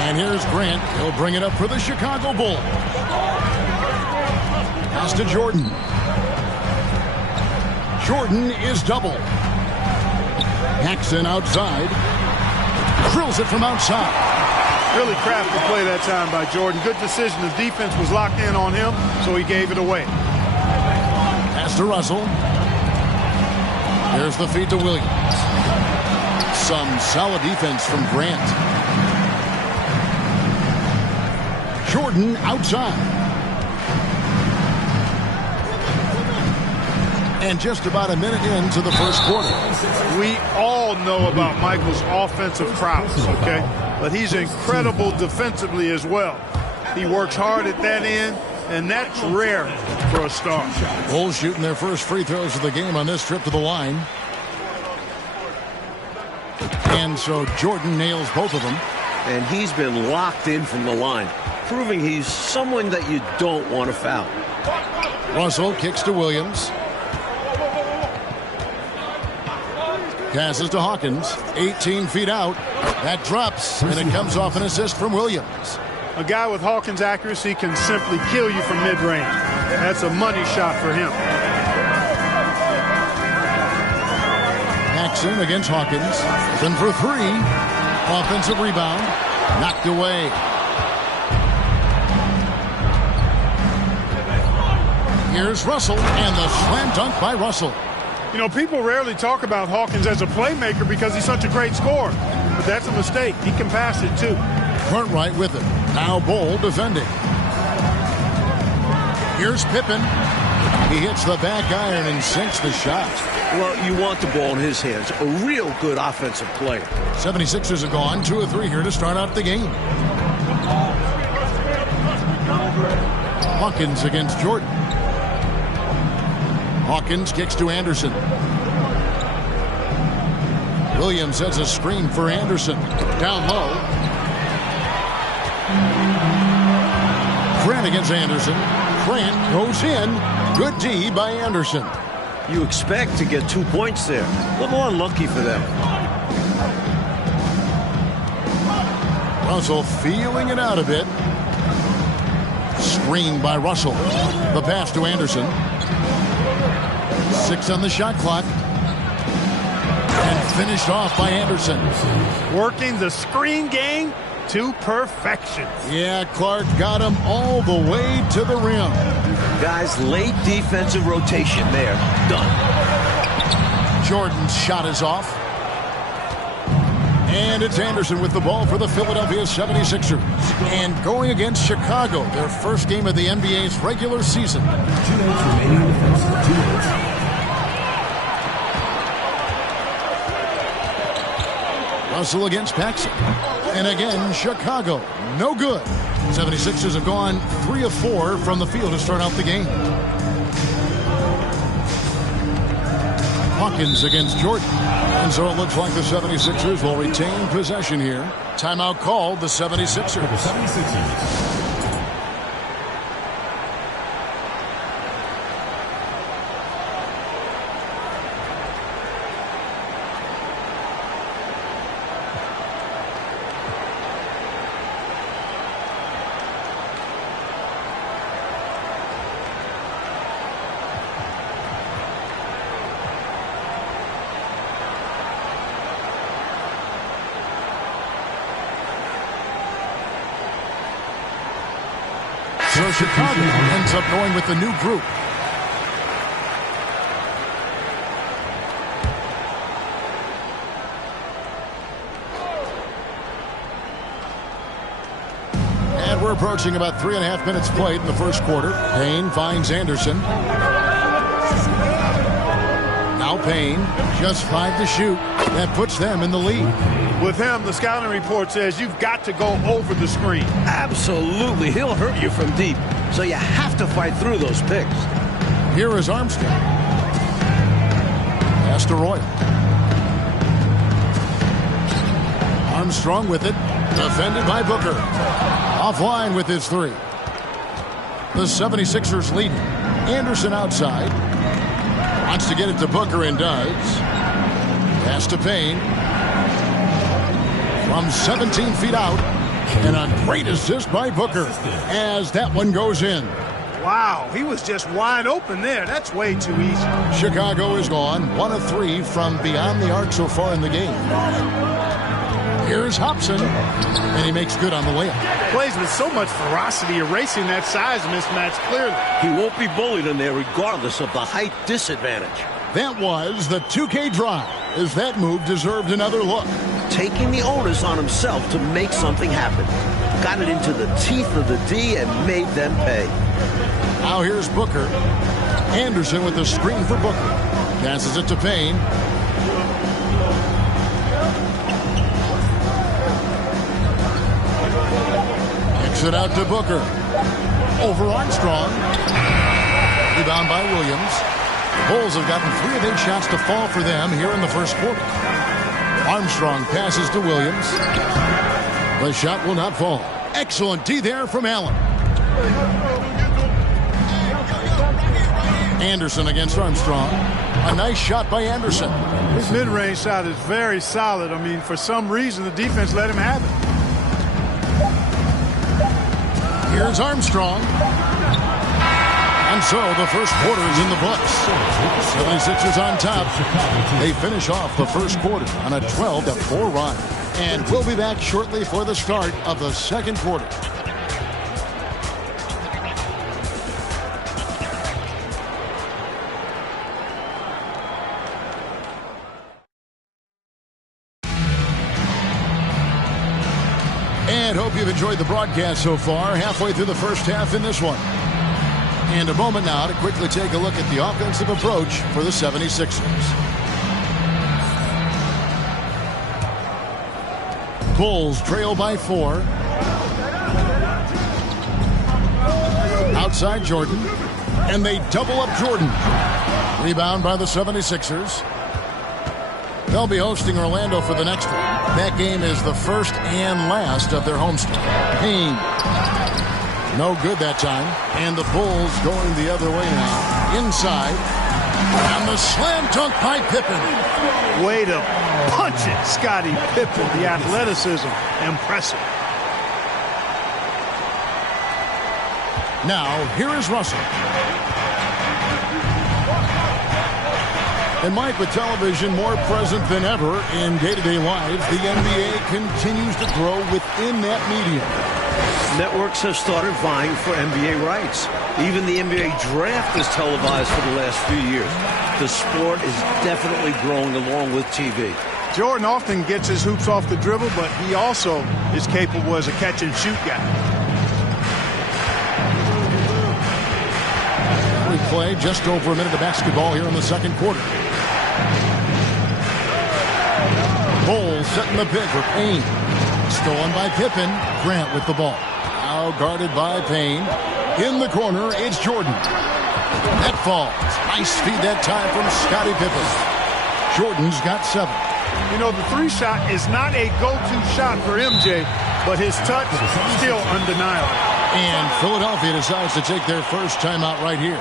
And here's Grant. He'll bring it up for the Chicago Bulls. Pass to Jordan. Jordan is double. Paxson outside. Drills it from outside. Really crafty play that time by Jordan. Good decision. The defense was locked in on him, so he gave it away. Pass to Russell. Here's the feed to Williams. Some solid defense from Grant. Jordan outside. And just about a minute into the first quarter. We all know about Michael's offensive prowess, okay? But he's incredible defensively as well. He works hard at that end, and that's rare for a star. Bulls shooting their first free throws of the game on this trip to the line. And so Jordan nails both of them. And he's been locked in from the line, proving he's someone that you don't want to foul. Russell kicks to Williams. Passes to Hawkins. 18 feet out. That drops, and it comes off an assist from Williams. A guy with Hawkins' accuracy can simply kill you from mid-range. That's a money shot for him. Paxson against Hawkins. Then for three. Offensive rebound. Knocked away. Here's Russell, and the slam dunk by Russell. You know, people rarely talk about Hawkins as a playmaker because he's such a great scorer. But that's a mistake. He can pass it, too. Front right with it. Now Bull defending. Here's Pippen. He hits the back iron and sinks the shot. Well, you want the ball in his hands. A real good offensive player. 76ers have gone 2 of 3 here to start out the game. Hawkins against Jordan. Hawkins kicks to Anderson. Williams sets a screen for Anderson. Down low. Grant against Anderson. Grant goes in. Good D by Anderson. You expect to get 2 points there. A little unlucky for them. Russell feeling it out a bit. Screen by Russell. The pass to Anderson. 6 on the shot clock. And finished off by Anderson. Working the screen game to perfection. Yeah, Clark got him all the way to the rim. Guys, late defensive rotation there. Done. Jordan's shot is off. And it's Anderson with the ball for the Philadelphia 76ers. And going against Chicago, their first game of the NBA's regular season. 2 minutes remaining in the first. 2 minutes. Russell against Paxson. And again, Chicago. No good. 76ers have gone 3 of 4 from the field to start out the game. Hawkins against Jordan. And so it looks like the 76ers will retain possession here. Timeout called the 76ers. The 76ers. So Chicago ends up going with the new group. And we're approaching about 3.5 minutes played in the first quarter. Payne finds Anderson. Now Payne, just 5 to shoot. That puts them in the lead. With him, the scouting report says you've got to go over the screen. Absolutely. He'll hurt you from deep. So you have to fight through those picks. Here is Armstrong. Pass to Royal. Armstrong with it. Defended by Booker. Offline with his 3. The 76ers leading. Anderson outside. Wants to get it to Booker and does. Pass to Payne. From 17 feet out. And a great assist by Booker as that one goes in. Wow, he was just wide open there. That's way too easy. Chicago is gone 1 of 3 from beyond the arc so far in the game. Here's Hobson, and he makes good on the layup. Plays with so much ferocity, erasing that size mismatch clearly. He won't be bullied in there regardless of the height disadvantage. That was the 2K drive, as that move deserved another look. Taking the onus on himself to make something happen. Got it into the teeth of the D and made them pay. Now here's Booker. Anderson with the screen for Booker. Passes it to Payne. Kicks it out to Booker. Over Armstrong. Rebound by Williams. The Bulls have gotten 3 of 8 shots to fall for them here in the first quarter. Armstrong passes to Williams. The shot will not fall. Excellent D there from Allen. Anderson against Armstrong. A nice shot by Anderson. His mid-range shot is very solid. I mean, for some reason, the defense let him have it. Here's Armstrong. And so the first quarter is in the books. 76ers on top. They finish off the first quarter on a 12-4 run. And we'll be back shortly for the start of the second quarter. And hope you've enjoyed the broadcast so far. Halfway through the first half in this one. And a moment now to quickly take a look at the offensive approach for the 76ers. Bulls trail by 4. Outside Jordan. And they double up Jordan. Rebound by the 76ers. They'll be hosting Orlando for the next one. That game is the first and last of their homestand. Payne. No good that time. And the Bulls going the other way now. Inside. And the slam dunk by Pippen. Way to punch it, Scottie Pippen. The athleticism, impressive. Now, here is Russell. And Mike, with television more present than ever in day-to-day life, the NBA continues to grow within that medium. Networks have started vying for NBA rights. Even the NBA draft is televised for the last few years. The sport is definitely growing along with TV. Jordan often gets his hoops off the dribble, but he also is capable as a catch-and-shoot guy. We play just over a minute of basketball here in the second quarter. Bulls setting the pick for Payne. Stolen by Pippen. Grant with the ball. Now guarded by Payne. In the corner, it's Jordan. That falls. Nice feed that time from Scottie Pippen. Jordan's got 7. You know, the 3-shot is not a go-to shot for MJ, but his touch is still undeniable. And Philadelphia decides to take their first timeout right here.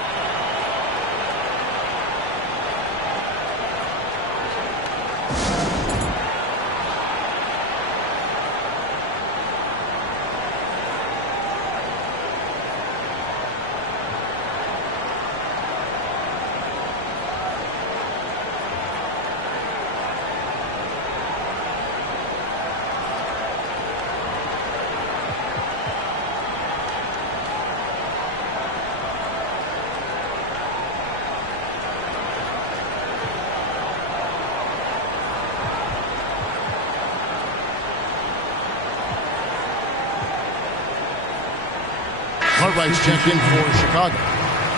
Cartwright's checked in for Chicago.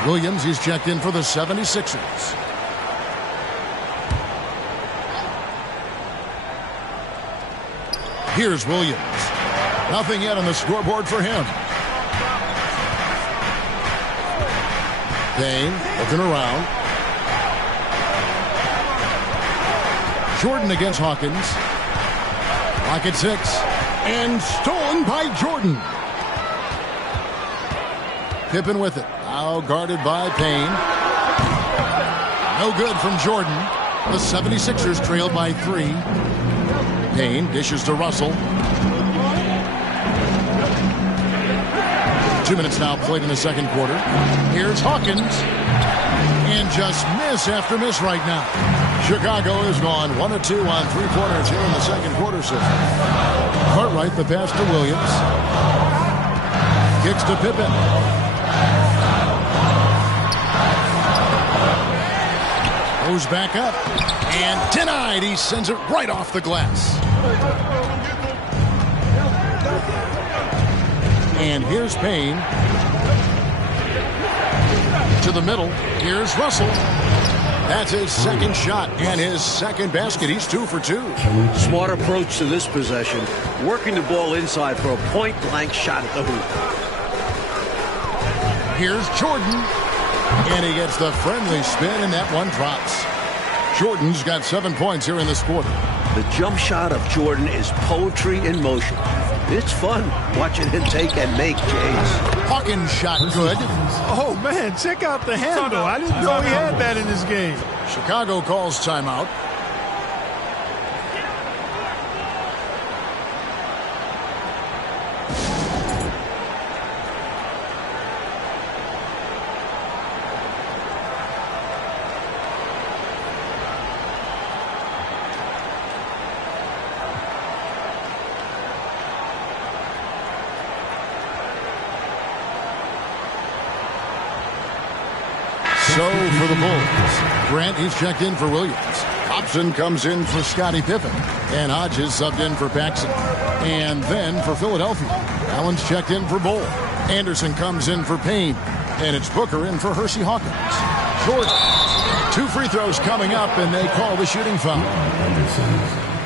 Williams, he's checked in for the 76ers. Here's Williams. Nothing yet on the scoreboard for him. Payne looking around. Jordan against Hawkins. Clock at 6. And stolen by Jordan. Pippen with it. Now guarded by Payne. No good from Jordan. The 76ers trailed by 3. Payne dishes to Russell. 2 minutes now played in the second quarter. Here's Hawkins. And just miss after miss right now. Chicago is gone 1 of 2 on three-pointers here in the second quarter. Cartwright, the pass to Williams. Kicks to Pippen. Goes back up. And denied. He sends it right off the glass. And here's Payne. To the middle. Here's Russell. That's his second shot and his second basket. He's 2 for 2. Smart approach to this possession. Working the ball inside for a point-blank shot at the hoop. Here's Jordan. And he gets the friendly spin, and that one drops. Jordan's got 7 points here in this quarter. The jump shot of Jordan is poetry in motion. It's fun watching him take and make Jays. Hawkins shot good. Oh, man, check out the handle. I didn't know he had that in his game. Chicago calls timeout. So for the Bulls, Grant, he's checked in for Williams. Hobson comes in for Scottie Pippen. And Hodges subbed in for Paxson. And then for Philadelphia, Allen's checked in for Bull. Anderson comes in for Payne. And it's Booker in for Hersey Hawkins. Jordan, 2 free throws coming up, and they call the shooting foul.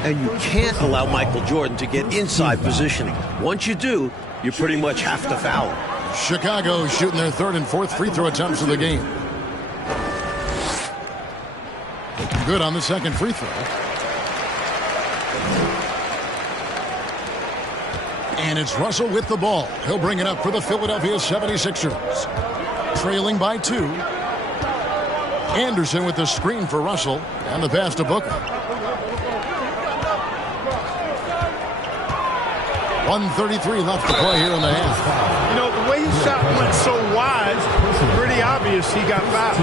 And you can't allow Michael Jordan to get inside positioning. Once you do, you pretty much have to foul him. Chicago shooting their 3rd and 4th free throw attempts of the game. Good on the second free throw. And it's Russell with the ball. He'll bring it up for the Philadelphia 76ers. Trailing by 2. Anderson with the screen for Russell. And the pass to Booker. 1:33 left to play here in the half. You know, the way his shot went so wide, pretty obvious he got fouled.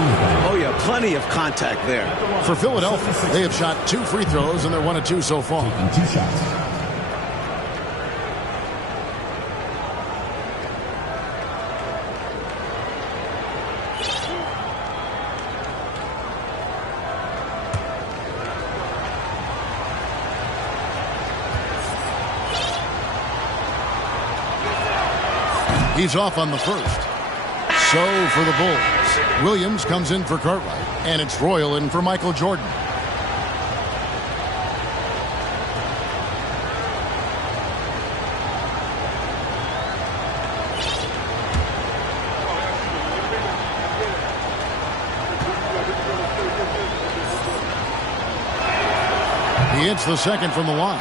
Oh, yeah, plenty of contact there. For Philadelphia, they have shot 2 free throws, and they're 1 of 2 so far. 2 shots. He's off on the first. So for the Bulls, Williams comes in for Cartwright, and it's Royal in for Michael Jordan. He hits the second from the line.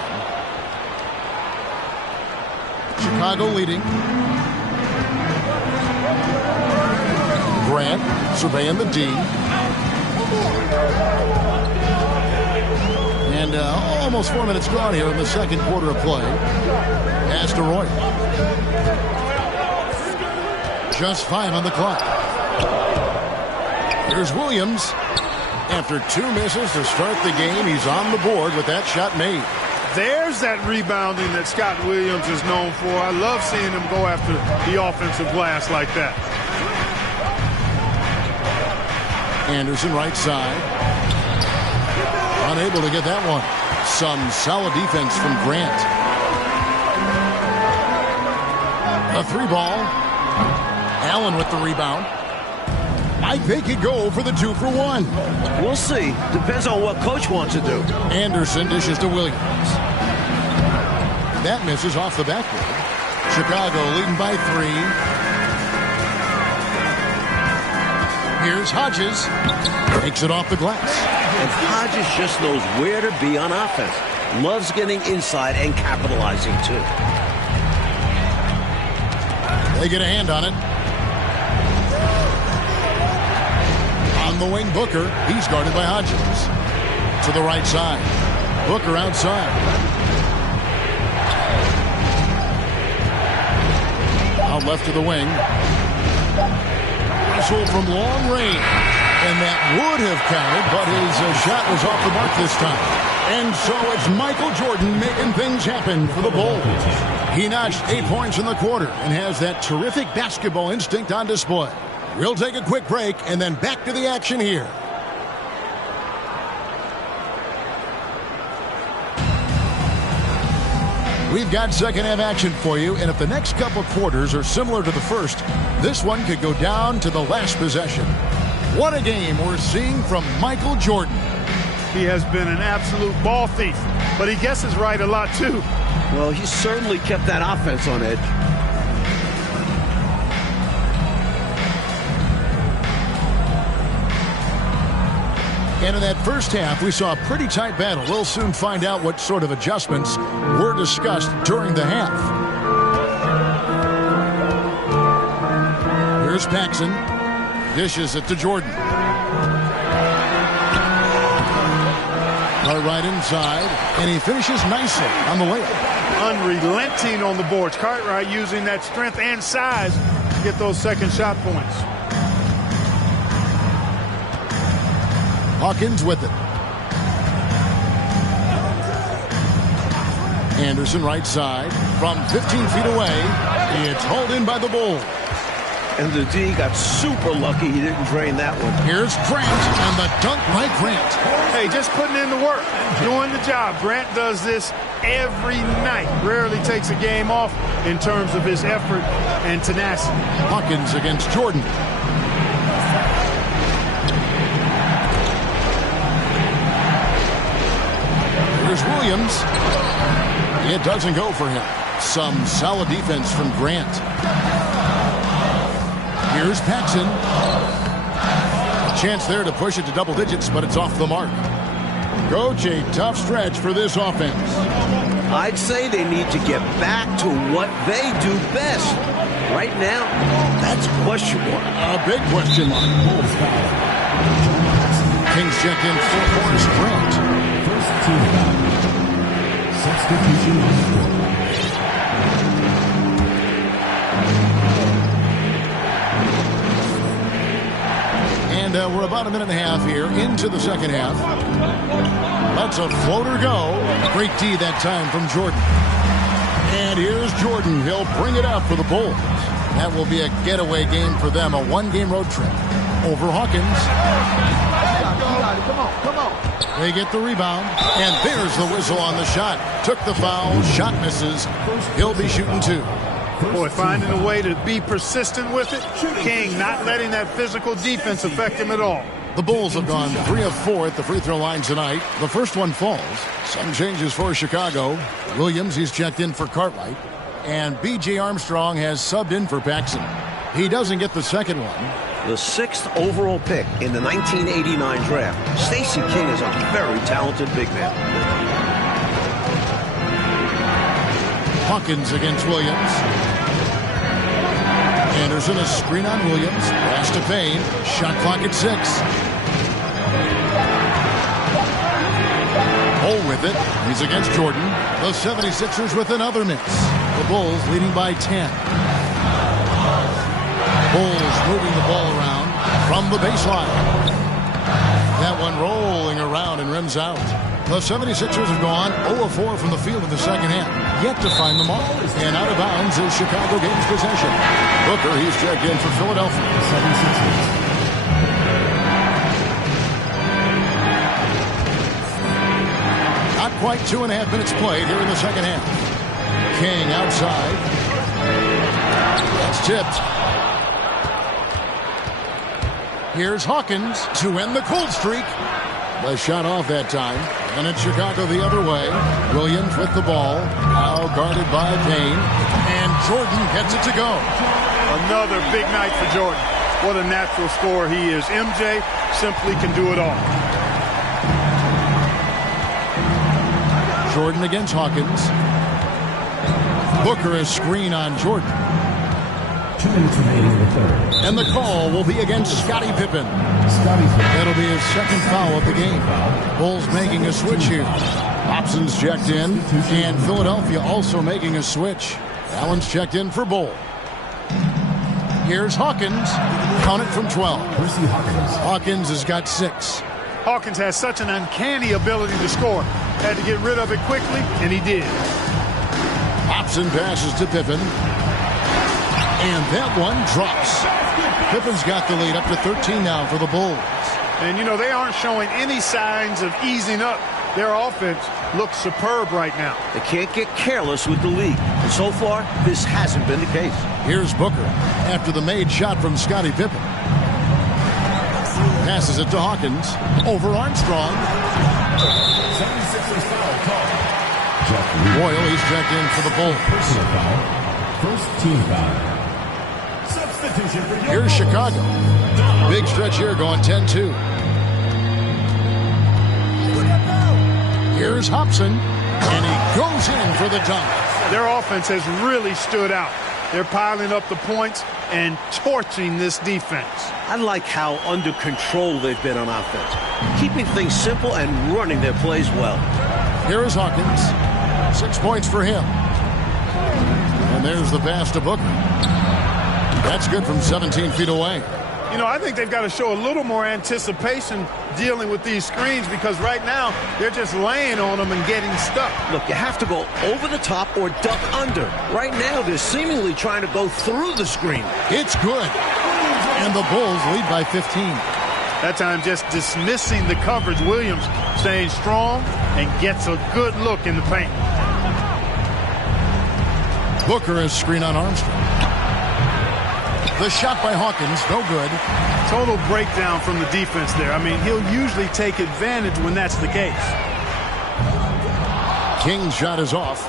Chicago leading. Grant surveying the D. And almost 4 minutes gone here in the second quarter of play. Pass to Roy. Just 5 on the clock. Here's Williams. After 2 misses to start the game, he's on the board with that shot made. There's that rebounding that Scott Williams is known for. I love seeing him go after the offensive glass like that. Anderson right side. Unable to get that one. Some solid defense from Grant. A 3-ball. Allen with the rebound. I think he'd go for the 2 for 1. We'll see. Depends on what coach wants to do. Anderson dishes to Williams. That misses off the backboard. Chicago leading by 3. Here's Hodges. Takes it off the glass. And Hodges just knows where to be on offense. Loves getting inside and capitalizing, too. They get a hand on it. On the wing, Booker. He's guarded by Hodges. To the right side. Booker outside. A out left to the wing. Russell from long range. And that would have counted, but his shot was off the mark this time. And so it's Michael Jordan making things happen for the Bulls. He notched 8 points in the quarter and has that terrific basketball instinct on display. We'll take a quick break and then back to the action here. We've got second half action for you, and if the next couple quarters are similar to the first, this one could go down to the last possession. What a game we're seeing from Michael Jordan. He has been an absolute ball thief, but he guesses right a lot too. Well, he certainly kept that offense on edge. And in that first half, we saw a pretty tight battle. We'll soon find out what sort of adjustments were discussed during the half. Here's Paxson. Dishes it to Jordan. Right inside, and he finishes nicely on the layup. Unrelenting on the boards. Cartwright using that strength and size to get those second shot points. Hawkins with it. Anderson right side from 15 feet away. It's hauled in by the Bulls. And the D got super lucky he didn't drain that one. Here's Grant and the dunk by Grant. Hey, just putting in the work, doing the job. Grant does this every night. Rarely takes a game off in terms of his effort and tenacity. Hawkins against Jordan. Here's Williams. It doesn't go for him. Some solid defense from Grant. Here's Paxson. A chance there to push it to double digits, but it's off the mark. Coach, a tough stretch for this offense. I'd say they need to get back to what they do best. Right now, that's a question mark. A big question mark. Kings check in for Horace Grant. First team foul. Substitution on the court. And we're about a minute and a half here into the second half. Let's a floater go. Great D that time from Jordan. And here's Jordan. He'll bring it up for the Bulls. That will be a getaway game for them, a one-game road trip. Over Hawkins. Come on. They get the rebound. And there's the whistle on the shot. Took the foul. Shot misses. He'll be shooting two. Boy, finding a way to be persistent with it. King not letting that physical defense affect him at all. The Bulls have gone 3 of 4 at the free throw line tonight. The first one falls. Some changes for Chicago. Williams, he's checked in for Cartwright. And B.J. Armstrong has subbed in for Paxson. He doesn't get the second one. The 6th overall pick in the 1989 draft. Stacey King is a very talented big man. Hawkins against Williams. Anderson, a screen on Williams. Pass to Payne. Shot clock at 6. Bull with it. He's against Jordan. The 76ers with another miss. The Bulls leading by 10. Bulls moving the ball around from the baseline. That one rolling around and rims out. The 76ers have gone 0 of 4 from the field in the second half. Yet to find the mark. And out of bounds is Chicago gains possession. Booker, he's checked in for Philadelphia. The 76ers. Not quite 2.5 minutes played here in the second half. King outside. That's tipped. Here's Hawkins to end the cold streak. The shot off that time. And it's Chicago the other way. Williams with the ball. Now guarded by Payne. And Jordan gets it to go. Another big night for Jordan. What a natural scorer he is. MJ simply can do it all. Jordan against Hawkins. Booker is screen on Jordan. 2 minutes remaining in the third. And the call will be against Scottie Pippen. That'll be his second foul of the game. Bulls making a switch here. Hobson's checked in. And Philadelphia also making a switch. Allen's checked in for Bull. Here's Hawkins. Count it from 12. Hawkins has got 6. Hawkins has such an uncanny ability to score. Had to get rid of it quickly, and he did. Hobson passes to Pippen. And that one drops. Pippen's got the lead up to 13 now for the Bulls. And, you know, they aren't showing any signs of easing up. Their offense looks superb right now. They can't get careless with the lead. And so far, this hasn't been the case. Here's Booker after the made shot from Scottie Pippen. Passes it to Hawkins. Over Armstrong. 76ers foul call. Royal, he's checked in for the Bulls. Personal foul. First team foul. Substitution for Here's Chicago. Big stretch here going 10-2. Here's Hobson. And he goes in for the dunk. Their offense has really stood out. They're piling up the points and torching this defense. I like how under control they've been on offense, keeping things simple and running their plays well. Here is Hawkins. 6 points for him. And there's the pass to Booker. That's good from 17 feet away. You know, I think they've got to show a little more anticipation dealing with these screens because right now they're just laying on them and getting stuck. Look, you have to go over the top or duck under. Right now, they're seemingly trying to go through the screen. It's good. And the Bulls lead by 15. That time just dismissing the coverage. Williams staying strong and gets a good look in the paint. Booker is screen on Armstrong. The shot by Hawkins, no good. Total breakdown from the defense there. I mean, he'll usually take advantage when that's the case. King's shot is off.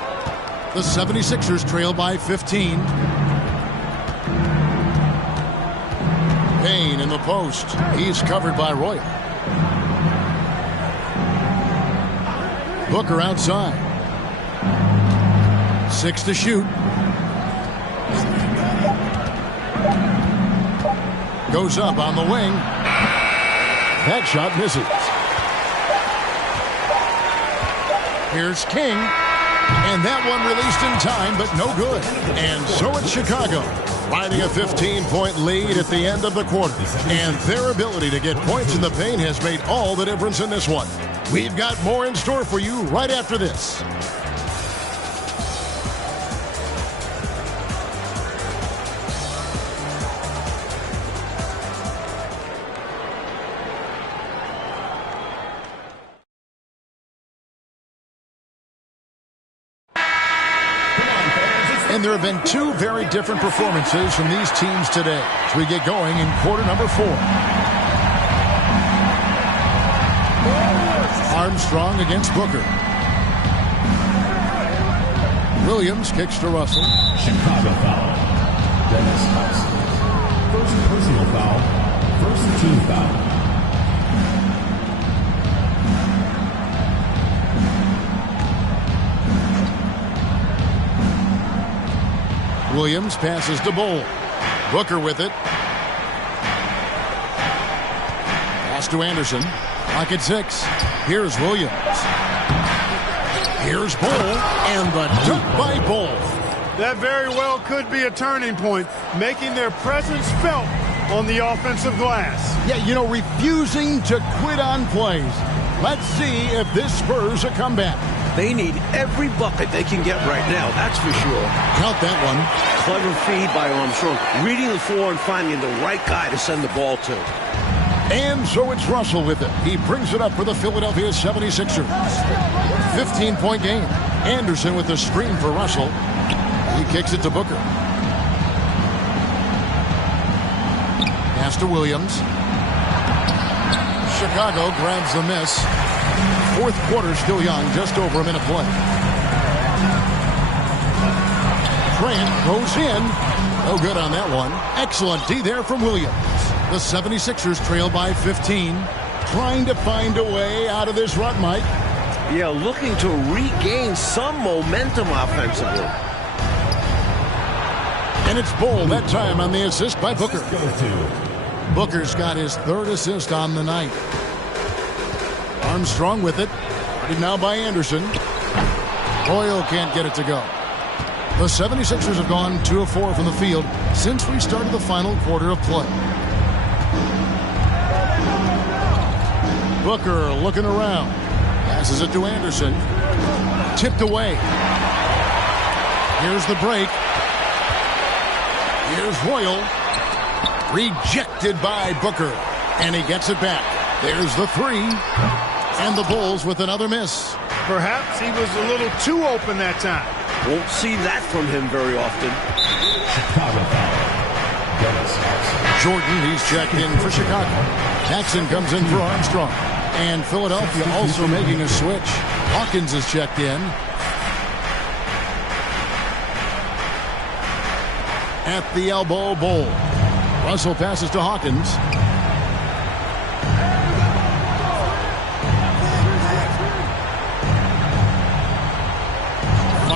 The 76ers trail by 15. Payne in the post. He's covered by Royal. Booker outside. 6 to shoot. Goes up on the wing. That shot misses. Here's King. And that one released in time, but no good. And so it's Chicago, riding a 15-point lead at the end of the quarter. And their ability to get points in the paint has made all the difference in this one. We've got more in store for you right after this. And there have been 2 very different performances from these teams today as we get going in quarter number 4. Armstrong against Booker. Williams kicks to Russell. Chicago foul. Dennis Hobson. First personal foul. First team foul. Williams passes to Bull. Booker with it. Pass to Anderson. Clock at 6. Here's Williams. Here's Bull. And the dunk by Bull. That very well could be a turning point, making their presence felt on the offensive glass. Yeah, you know, refusing to quit on plays. Let's see if this spurs a comeback. They need every bucket they can get right now, that's for sure. Count that one. Clever feed by Armstrong, reading the floor and finding the right guy to send the ball to. And so it's Russell with it. He brings it up for the Philadelphia 76ers. 15-point game. Anderson with the screen for Russell. He kicks it to Booker. Pass to Williams. Chicago grabs the miss. 4th quarter still young, just over a minute play. Grant goes in. No good on that one. Excellent D there from Williams. The 76ers trail by 15. Trying to find a way out of this rut, Mike. Yeah, looking to regain some momentum offensively. And it's Bull that time on the assist by Booker. Booker's got his 3rd assist on the night. Armstrong with it. Guarded now by Anderson. Boyle can't get it to go. The 76ers have gone 2 of 4 from the field since we started the final quarter of play. Booker looking around. Passes it to Anderson. Tipped away. Here's the break. Here's Royal. Rejected by Booker. And he gets it back. There's the 3. And the Bulls with another miss. Perhaps he was a little too open that time. Won't see that from him very often. Jordan, he's checked in for Chicago. Jackson comes in for Armstrong. And Philadelphia also making a switch. Hawkins is checked in. At the elbow, Bowl. Russell passes to Hawkins.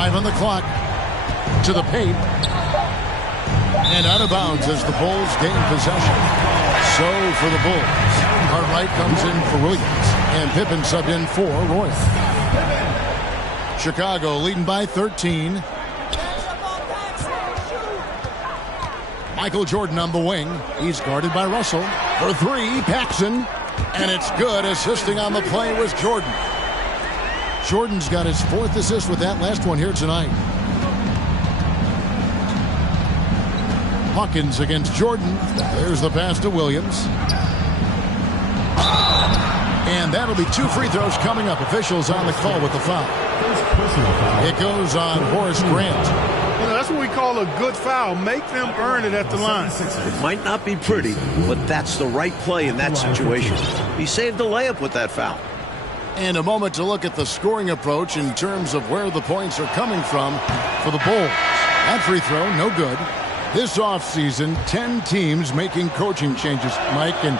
On the clock to the paint and out of bounds as the Bulls gain possession. So for the Bulls, Cartwright comes in for Williams and Pippen subbed in for Roy. Chicago leading by 13. Michael Jordan on the wing. He's guarded by Russell. For 3, Paxson, and it's good. Assisting on the play was Jordan. Jordan's got his 4th assist with that last one here tonight. Hawkins against Jordan. There's the pass to Williams. And that'll be 2 free throws coming up. Officials on the call with the foul. It goes on Horace Grant. You know, that's what we call a good foul. Make them earn it at the line. It might not be pretty, but that's the right play in that situation. He saved the layup with that foul. And a moment to look at the scoring approach in terms of where the points are coming from for the Bulls. That free throw, no good. This offseason, 10 teams making coaching changes, Mike, and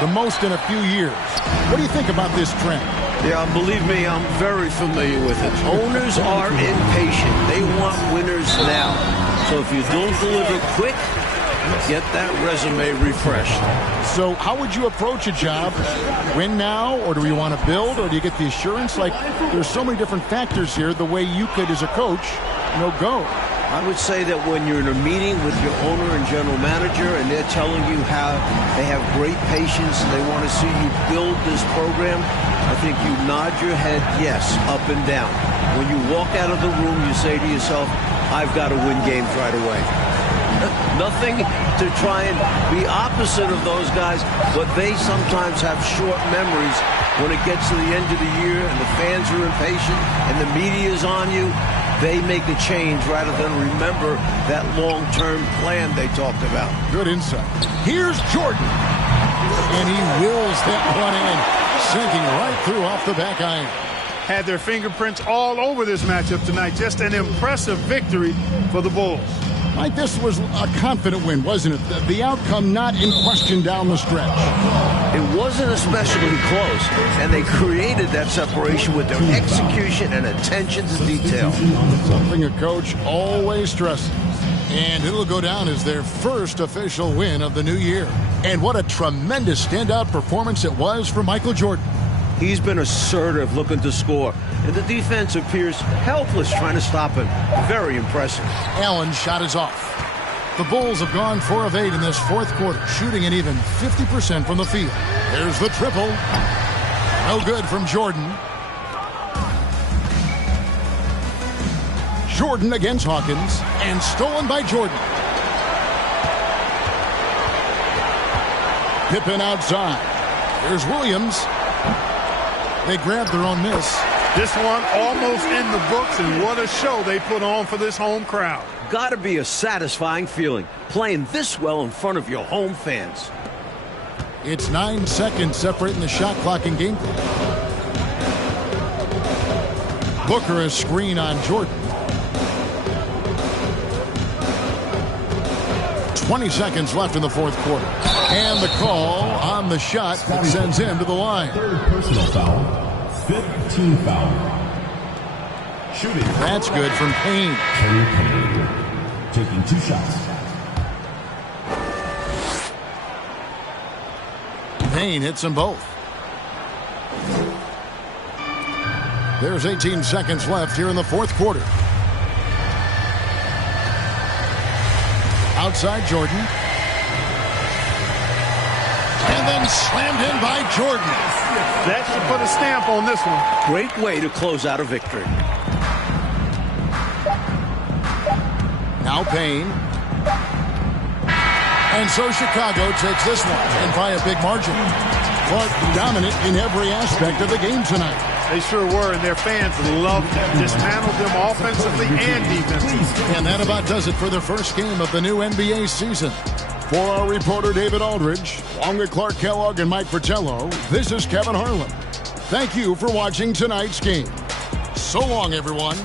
the most in a few years. What do you think about this trend? Yeah, believe me, I'm very familiar with it. Owners are impatient. They want winners now. So if you don't deliver quick, get that resume refreshed. So how would you approach a job? Win now, or do you want to build, or do you get the assurance? Like, there's so many different factors here, the way you could, as a coach, go. I would say that when you're in a meeting with your owner and general manager and they're telling you how they have great patience and they want to see you build this program, I think you nod your head yes, up and down. When you walk out of the room, you say to yourself, I've got to win games right away. Nothing to try and be opposite of those guys, but they sometimes have short memories when it gets to the end of the year and the fans are impatient and the media is on you. They make a change rather than remember that long-term plan they talked about. Good insight. Here's Jordan. And he wills that one in, sinking right through off the back iron. Had their fingerprints all over this matchup tonight. Just an impressive victory for the Bulls. Mike, this was a confident win, wasn't it? The outcome not in question down the stretch. It wasn't especially close, and they created that separation with their execution and attention to detail. Something a coach always stresses. And it'll go down as their first official win of the new year. And what a tremendous standout performance it was for Michael Jordan. He's been assertive, looking to score, and the defense appears helpless trying to stop him. Very impressive. Allen's shot is off. The Bulls have gone 4 of 8 in this 4th quarter, shooting an even 50% from the field. There's the triple. No good from Jordan. Jordan against Hawkins, and stolen by Jordan. Pippen outside. Here's Williams. They grabbed their own miss. This one almost in the books, and what a show they put on for this home crowd. Got to be a satisfying feeling, playing this well in front of your home fans. It's 9 seconds separating the shot clock and game clock. Booker a screen on Jordan. 20 seconds left in the 4th quarter. And the call on the shot that sends him to the line. 3rd personal foul. 5th team foul. Shooting. That's good from Payne. Kenny Payne taking 2 shots. Payne hits them both. There's 18 seconds left here in the 4th quarter. Outside Jordan. And then slammed in by Jordan. That should put a stamp on this one. Great way to close out a victory. Now Payne. And so Chicago takes this one, and by a big margin. Clark dominant in every aspect of the game tonight. They sure were, and their fans loved them. Dismantled them offensively and defensively. And that about does it for the first game of the new NBA season. For our reporter David Aldridge, along with Clark Kellogg and Mike Fratello, this is Kevin Harlan. Thank you for watching tonight's game. So long, everyone.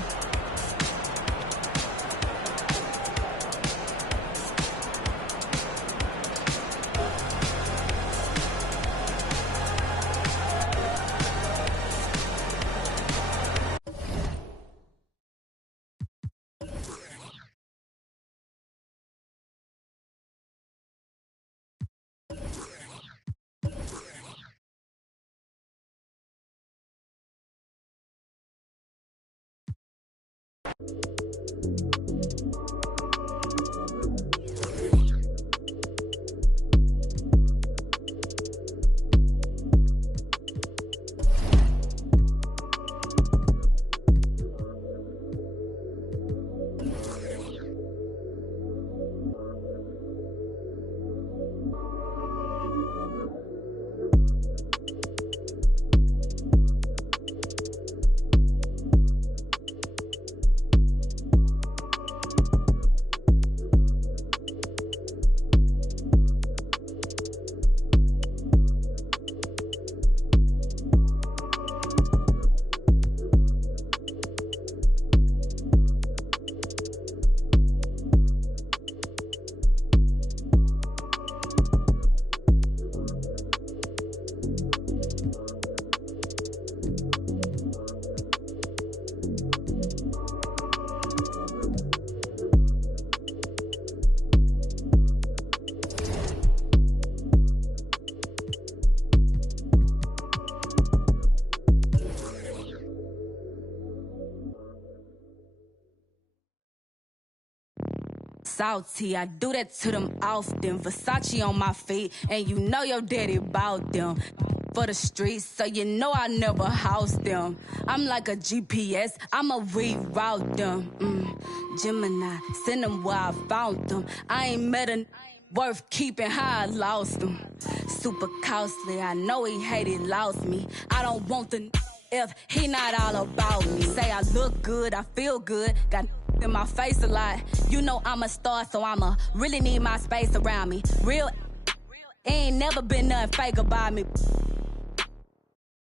Salty, I do that to them often. Versace on my feet, and you know your daddy bought them. For the streets, so you know I never house them. I'm like a GPS, I'ma reroute them. Gemini, send them where I found them. I ain't met a worth keeping how I lost them. Super costly, I know he hated, lost me. I don't want the if he not all about me. Say I look good, I feel good, got in my face a lot. You know I'm a star, so I'ma really need my space around me. Real ain't never been nothing fake about me.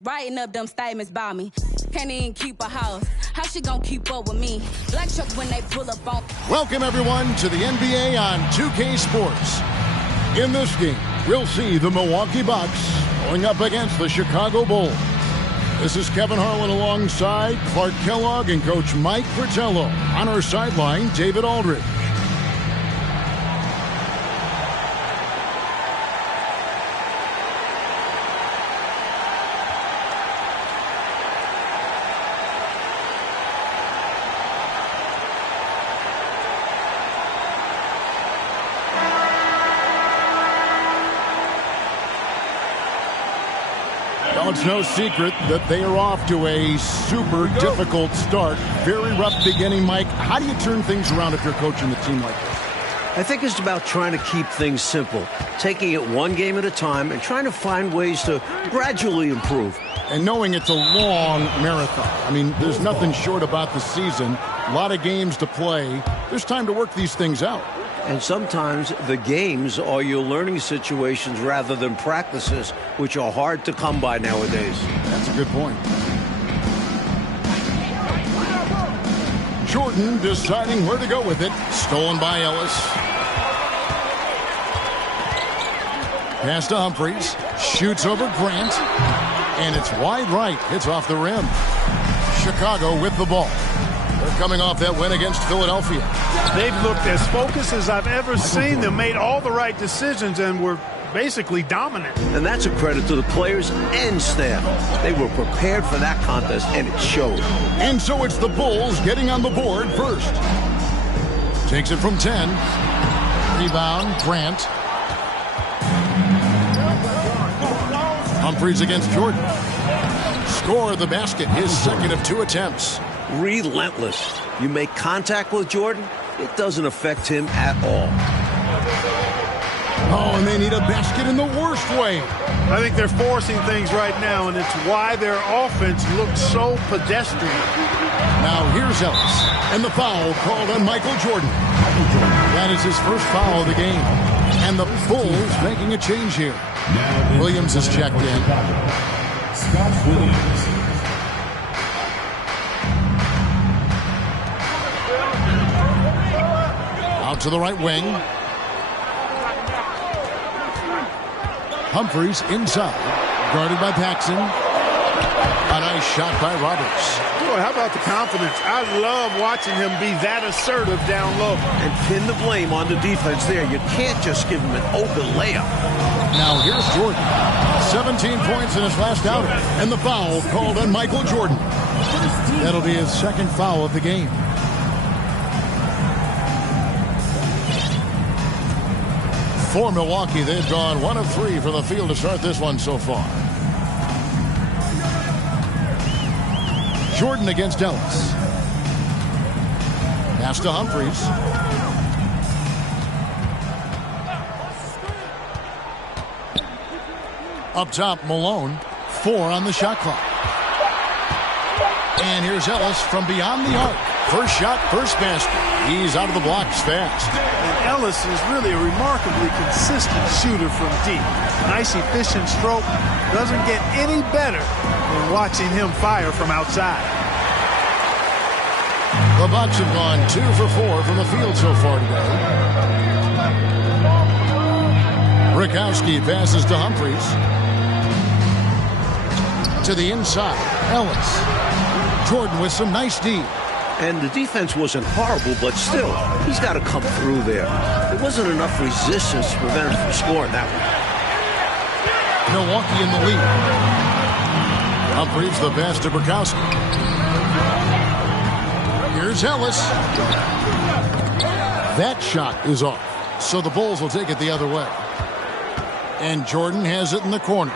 Writing up them statements about me. Can't even keep a house. How she gonna keep up with me? Black truck when they pull up on. Welcome, everyone, to the NBA on 2K Sports. In this game, we'll see the Milwaukee Bucks going up against the Chicago Bulls. This is Kevin Harlan alongside Clark Kellogg and Coach Mike Fratello. On our sideline, David Aldridge. Well, it's no secret that they are off to a super difficult start. Very rough beginning, Mike. How do you turn things around if you're coaching the team like this? I think it's about trying to keep things simple, taking it one game at a time and trying to find ways to gradually improve. And knowing it's a long marathon. I mean, there's nothing short about the season. A lot of games to play. There's time to work these things out. And sometimes the games are your learning situations rather than practices, which are hard to come by nowadays. That's a good point. Jordan deciding where to go with it. Stolen by Ellis. Pass to Humphries. Shoots over Grant. And it's wide right. Hits off the rim. Chicago with the ball. They're coming off that win against Philadelphia. They've looked as focused as I've ever seen them, made all the right decisions, and were basically dominant. And that's a credit to the players and staff. They were prepared for that contest, and it showed. And so it's the Bulls getting on the board first. Takes it from 10. Rebound, Grant. Humphries against Jordan. Score the basket, his second of 2 attempts. Relentless. You make contact with Jordan, it doesn't affect him at all. Oh, and they need a basket in the worst way. I think they're forcing things right now, and it's why their offense looks so pedestrian. Now here's Ellis, and the foul called on Michael Jordan. That is his first foul of the game. And the Bulls making a change here. Williams is checked in. Scott Williams. Out to the right wing. Humphries inside. Guarded by Paxson. A nice shot by Roberts. Boy, how about the confidence? I love watching him be that assertive down low. And pin the blame on the defense there. You can't just give him an open layup. Now here's Jordan. 17 points in his last outing. And the foul called on Michael Jordan. That'll be his second foul of the game. For Milwaukee, they've gone 1 of 3 from the field to start this one so far. Jordan against Ellis. Pass to Humphries. Up top, Malone. 4 on the shot clock. And here's Ellis from beyond the arc. First shot, first basket. He's out of the blocks fast. And Ellis is really a remarkably consistent shooter from deep. Nice, efficient stroke. Doesn't get any better than watching him fire from outside. The Bucks have gone 2 for 4 from the field so far today. Rakowski passes to Humphries. To the inside, Ellis. Jordan with some nice D. And the defense wasn't horrible, but still, he's got to come through there. There wasn't enough resistance to prevent him from scoring that one. Milwaukee in the lead. Humphries the pass to Rakowski. Here's Ellis. That shot is off, so the Bulls will take it the other way. And Jordan has it in the corner.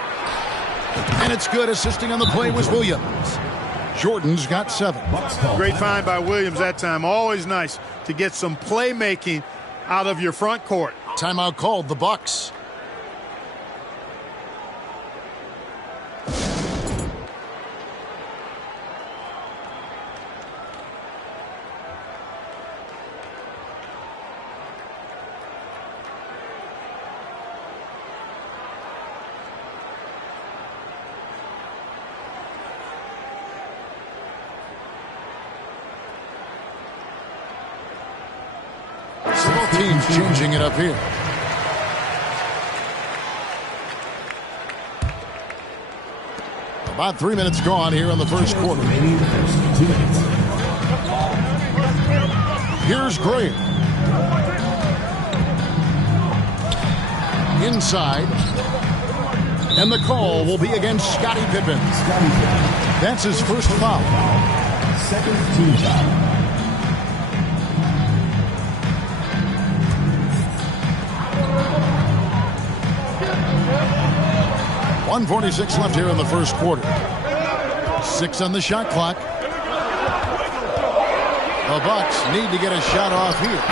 And it's good. Assisting on the play was Williams. Jordan's got 7. Great find by Williams that time. Always nice to get some playmaking out of your front court. Timeout called, the Bucks. Both teams changing it up here. About 3 minutes gone here in the first quarter. Here's Gray. Inside. And the call will be against Scottie Pippen. That's his first foul. Second team foul. 1:46 left here in the first quarter. 6 on the shot clock. The Bucks need to get a shot off here.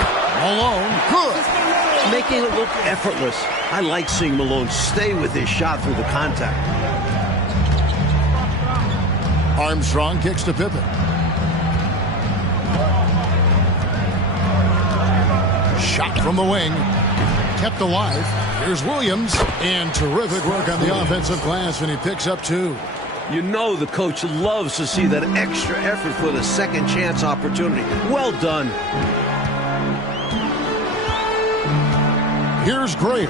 Malone, good. Making it look effortless. I like seeing Malone stay with his shot through the contact. Armstrong kicks to Pippen. Shot from the wing. Kept alive. Here's Williams. And terrific work on the offensive glass, and he picks up 2. You know the coach loves to see that extra effort for the second chance opportunity. Well done. Here's Gray.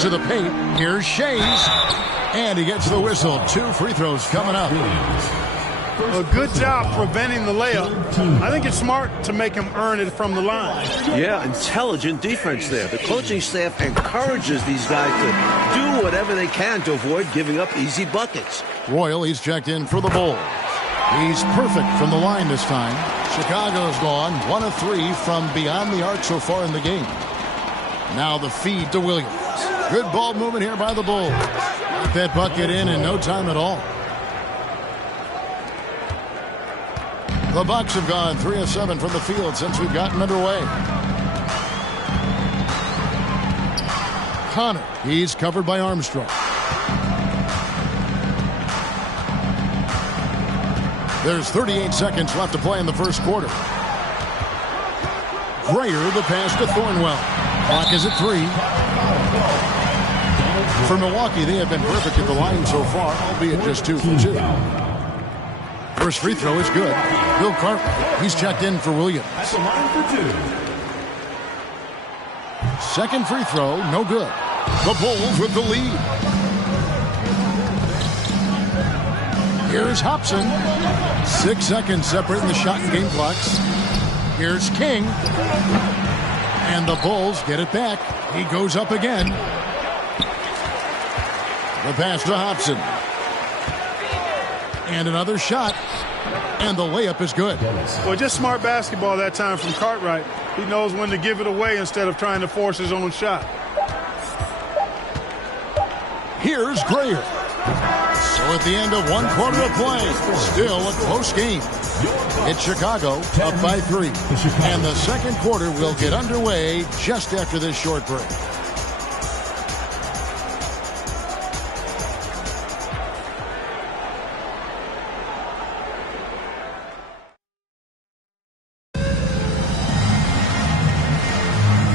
To the paint. Here's Shays. And he gets the whistle. 2 free throws coming up. A good job preventing the layup. I think it's smart to make him earn it from the line. Yeah, intelligent defense there. The coaching staff encourages these guys to do whatever they can to avoid giving up easy buckets. Royal, he's checked in for the Bulls. He's perfect from the line this time. Chicago's gone 1 of 3 from beyond the arc so far in the game. Now the feed to Williams. Good ball movement here by the Bulls. Got that bucket in no time at all. The Bucks have gone 3 of 7 from the field since we've gotten underway. Connor, he's covered by Armstrong. There's 38 seconds left to play in the first quarter. Grayer, the pass to Thornwell. Clock is at 3. For Milwaukee, they have been perfect at the line so far, albeit just 2 for 2. First free throw is good. Bill Cartwright, he's checked in for Williams. At the line for 2. Second free throw, no good. The Bulls with the lead. Here's Hobson. 6 seconds separating the shot and game clocks. Here's King. And the Bulls get it back. He goes up again. The pass to Hobson. And another shot. And the layup is good. Well, just smart basketball that time from Cartwright. He knows when to give it away instead of trying to force his own shot. Here's Grayer. So at the end of 1 quarter of play, still a close game. It's Chicago up by 3. And the second quarter will get underway just after this short break.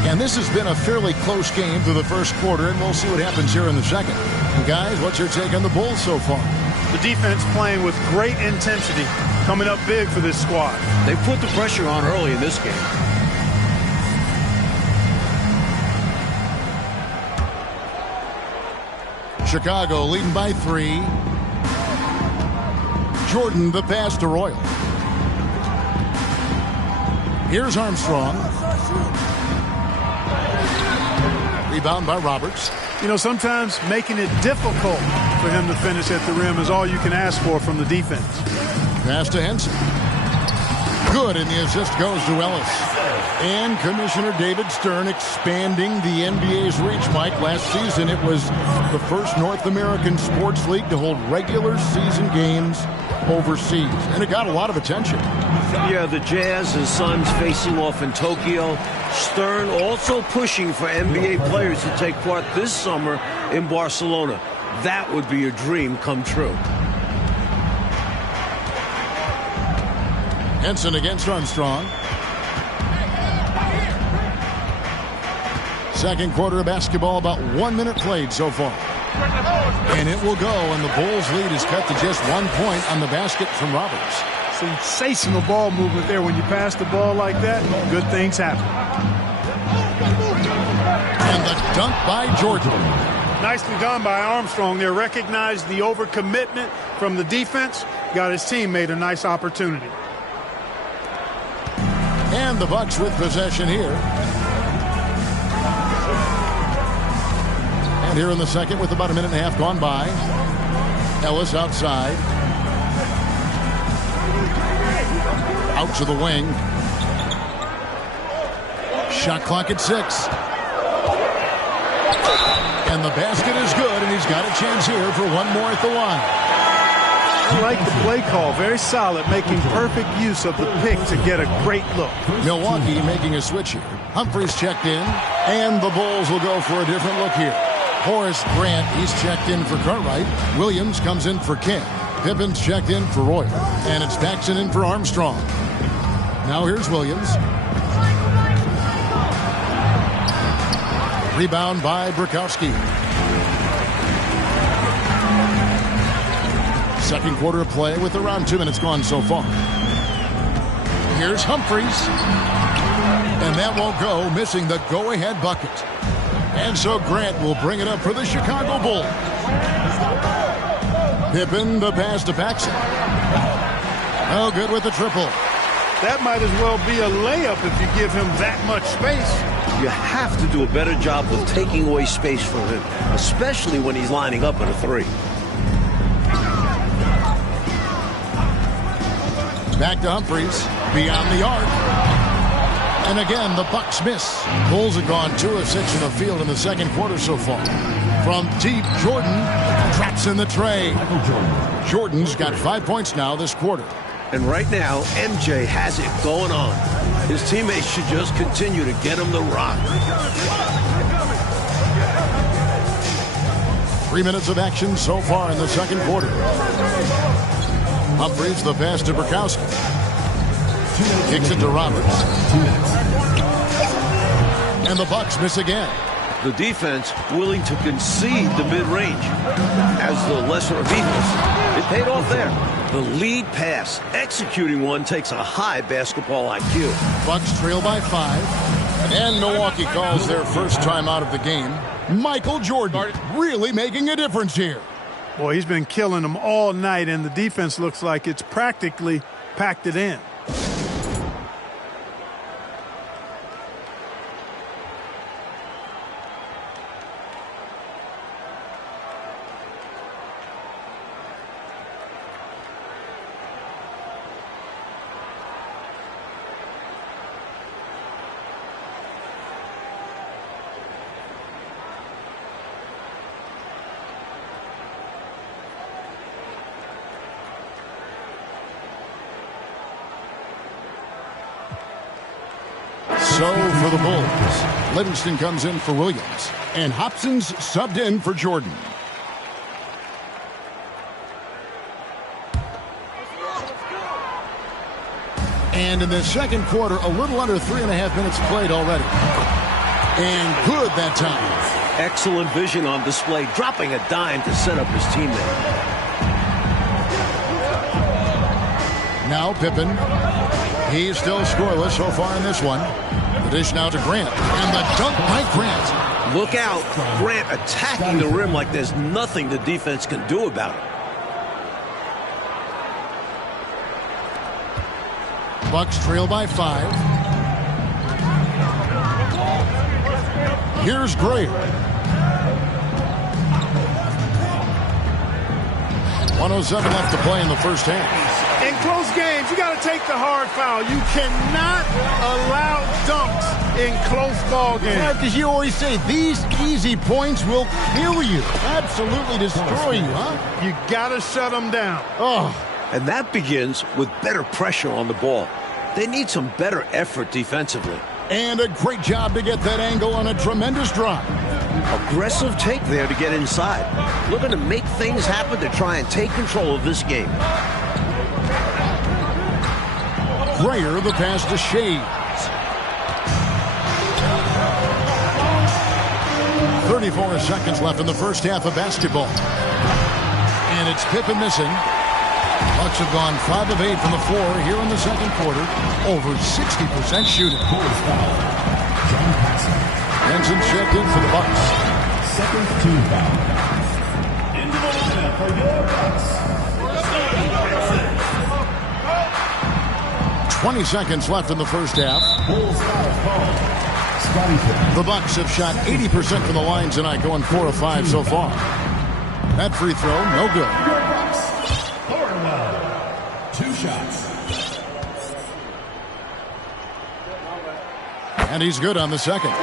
And this has been a fairly close game through the first quarter, and we'll see what happens here in the second. And guys, what's your take on the Bulls so far? The defense playing with great intensity, coming up big for this squad. They put the pressure on early in this game. Chicago leading by 3. Jordan, the pass to Royal. Here's Armstrong. Rebound by Roberts. You know, sometimes making it difficult for him to finish at the rim is all you can ask for from the defense. Pass to Henson. Good, and the assist goes to Ellis. And Commissioner David Stern expanding the NBA's reach, Mike. Last season, it was the first North American sports league to hold regular season games overseas, and it got a lot of attention. Yeah, the Jazz and Suns facing off in Tokyo. Stern also pushing for NBA players to take part this summer in Barcelona. That would be a dream come true. Henson against Armstrong. Second quarter of basketball, about 1 minute played so far. And it will go, and the Bulls lead is cut to just 1 point on the basket from Roberts. Sensational ball movement there. When you pass the ball like that, good things happen. And the dunk by Jordan. Nicely done by Armstrong there. Recognized the overcommitment from the defense. Got his teammate a nice opportunity. And the Bucks with possession here. And here in the second with about 1.5 minutes gone by. Ellis outside. Out to the wing. Shot clock at 6. And the basket is good, and he's got a chance here for one more at the line. I like the play call. Very solid, making perfect use of the pick to get a great look. Milwaukee making a switch here. Humphries checked in, and the Bulls will go for a different look here. Horace Grant, he's checked in for Cartwright. Williams comes in for King. Pippin's checked in for Roy. And it's Paxson in for Armstrong. Now here's Williams. Rebound by Bukowski. Second quarter of play with around 2 minutes gone so far. Here's Humphries. And that won't go, missing the go-ahead bucket. And so Grant will bring it up for the Chicago Bulls. Pippen, the pass to Paxson. Oh, good with the triple. That might as well be a layup if you give him that much space. You have to do a better job of taking away space from him, especially when he's lining up at a 3. Back to Humphries, beyond the arc. And again, the Bucks miss. Bulls have gone 2 of 6 from the field in the second quarter so far. From deep, Jordan drops in the tray. Jordan's got 5 points now this quarter. And right now, MJ has it going on. His teammates should just continue to get him the rock. 3 minutes of action so far in the second quarter. Humphries the pass to Burkowski. Kicks it to Roberts. And the Bucks miss again. The defense willing to concede the mid-range. As the lesser of evils, it paid off there. The lead pass, executing one, takes a high basketball IQ. Bucks trail by 5. And Milwaukee calls their first time out of the game. Michael Jordan really making a difference here. Boy, he's been killing them all night, and the defense looks like it's practically packed it in. So for the Bulls, Livingston comes in for Williams, and Hobson's subbed in for Jordan. And in the second quarter, a little under 3.5 minutes played already. And good that time. Excellent vision on display, dropping a dime to set up his teammate. Now Pippen. He's still scoreless so far in this one. The dish now to Grant. And the dunk by Grant. Look out. Grant attacking the rim like there's nothing the defense can do about it. Bucks trail by 5. Here's Gray. 1:07 left to play in the first half. In close games, you got to take the hard foul. You cannot allow dunks in close ball games. Yeah, because you always say these easy points will kill you. Absolutely destroy you, huh? You got to shut them down. Oh. And that begins with better pressure on the ball. They need some better effort defensively. And a great job to get that angle on a tremendous drive. Aggressive take there to get inside. Looking to make things happen to try and take control of this game. Grayer, the pass to Shades. 34 seconds left in the first half of basketball. And it's Pippen missing. Bucks have gone 5 of 8 from the floor here in the second quarter. Over 60% shooting. Henson checked in for the Bucks. Second team foul. Into the lineup for your Bucks. 20 seconds left in the first half. The Bucks have shot 80% from the line tonight, going 4 of 5 so far. That free throw, no good. 2 shots. And he's good on the second.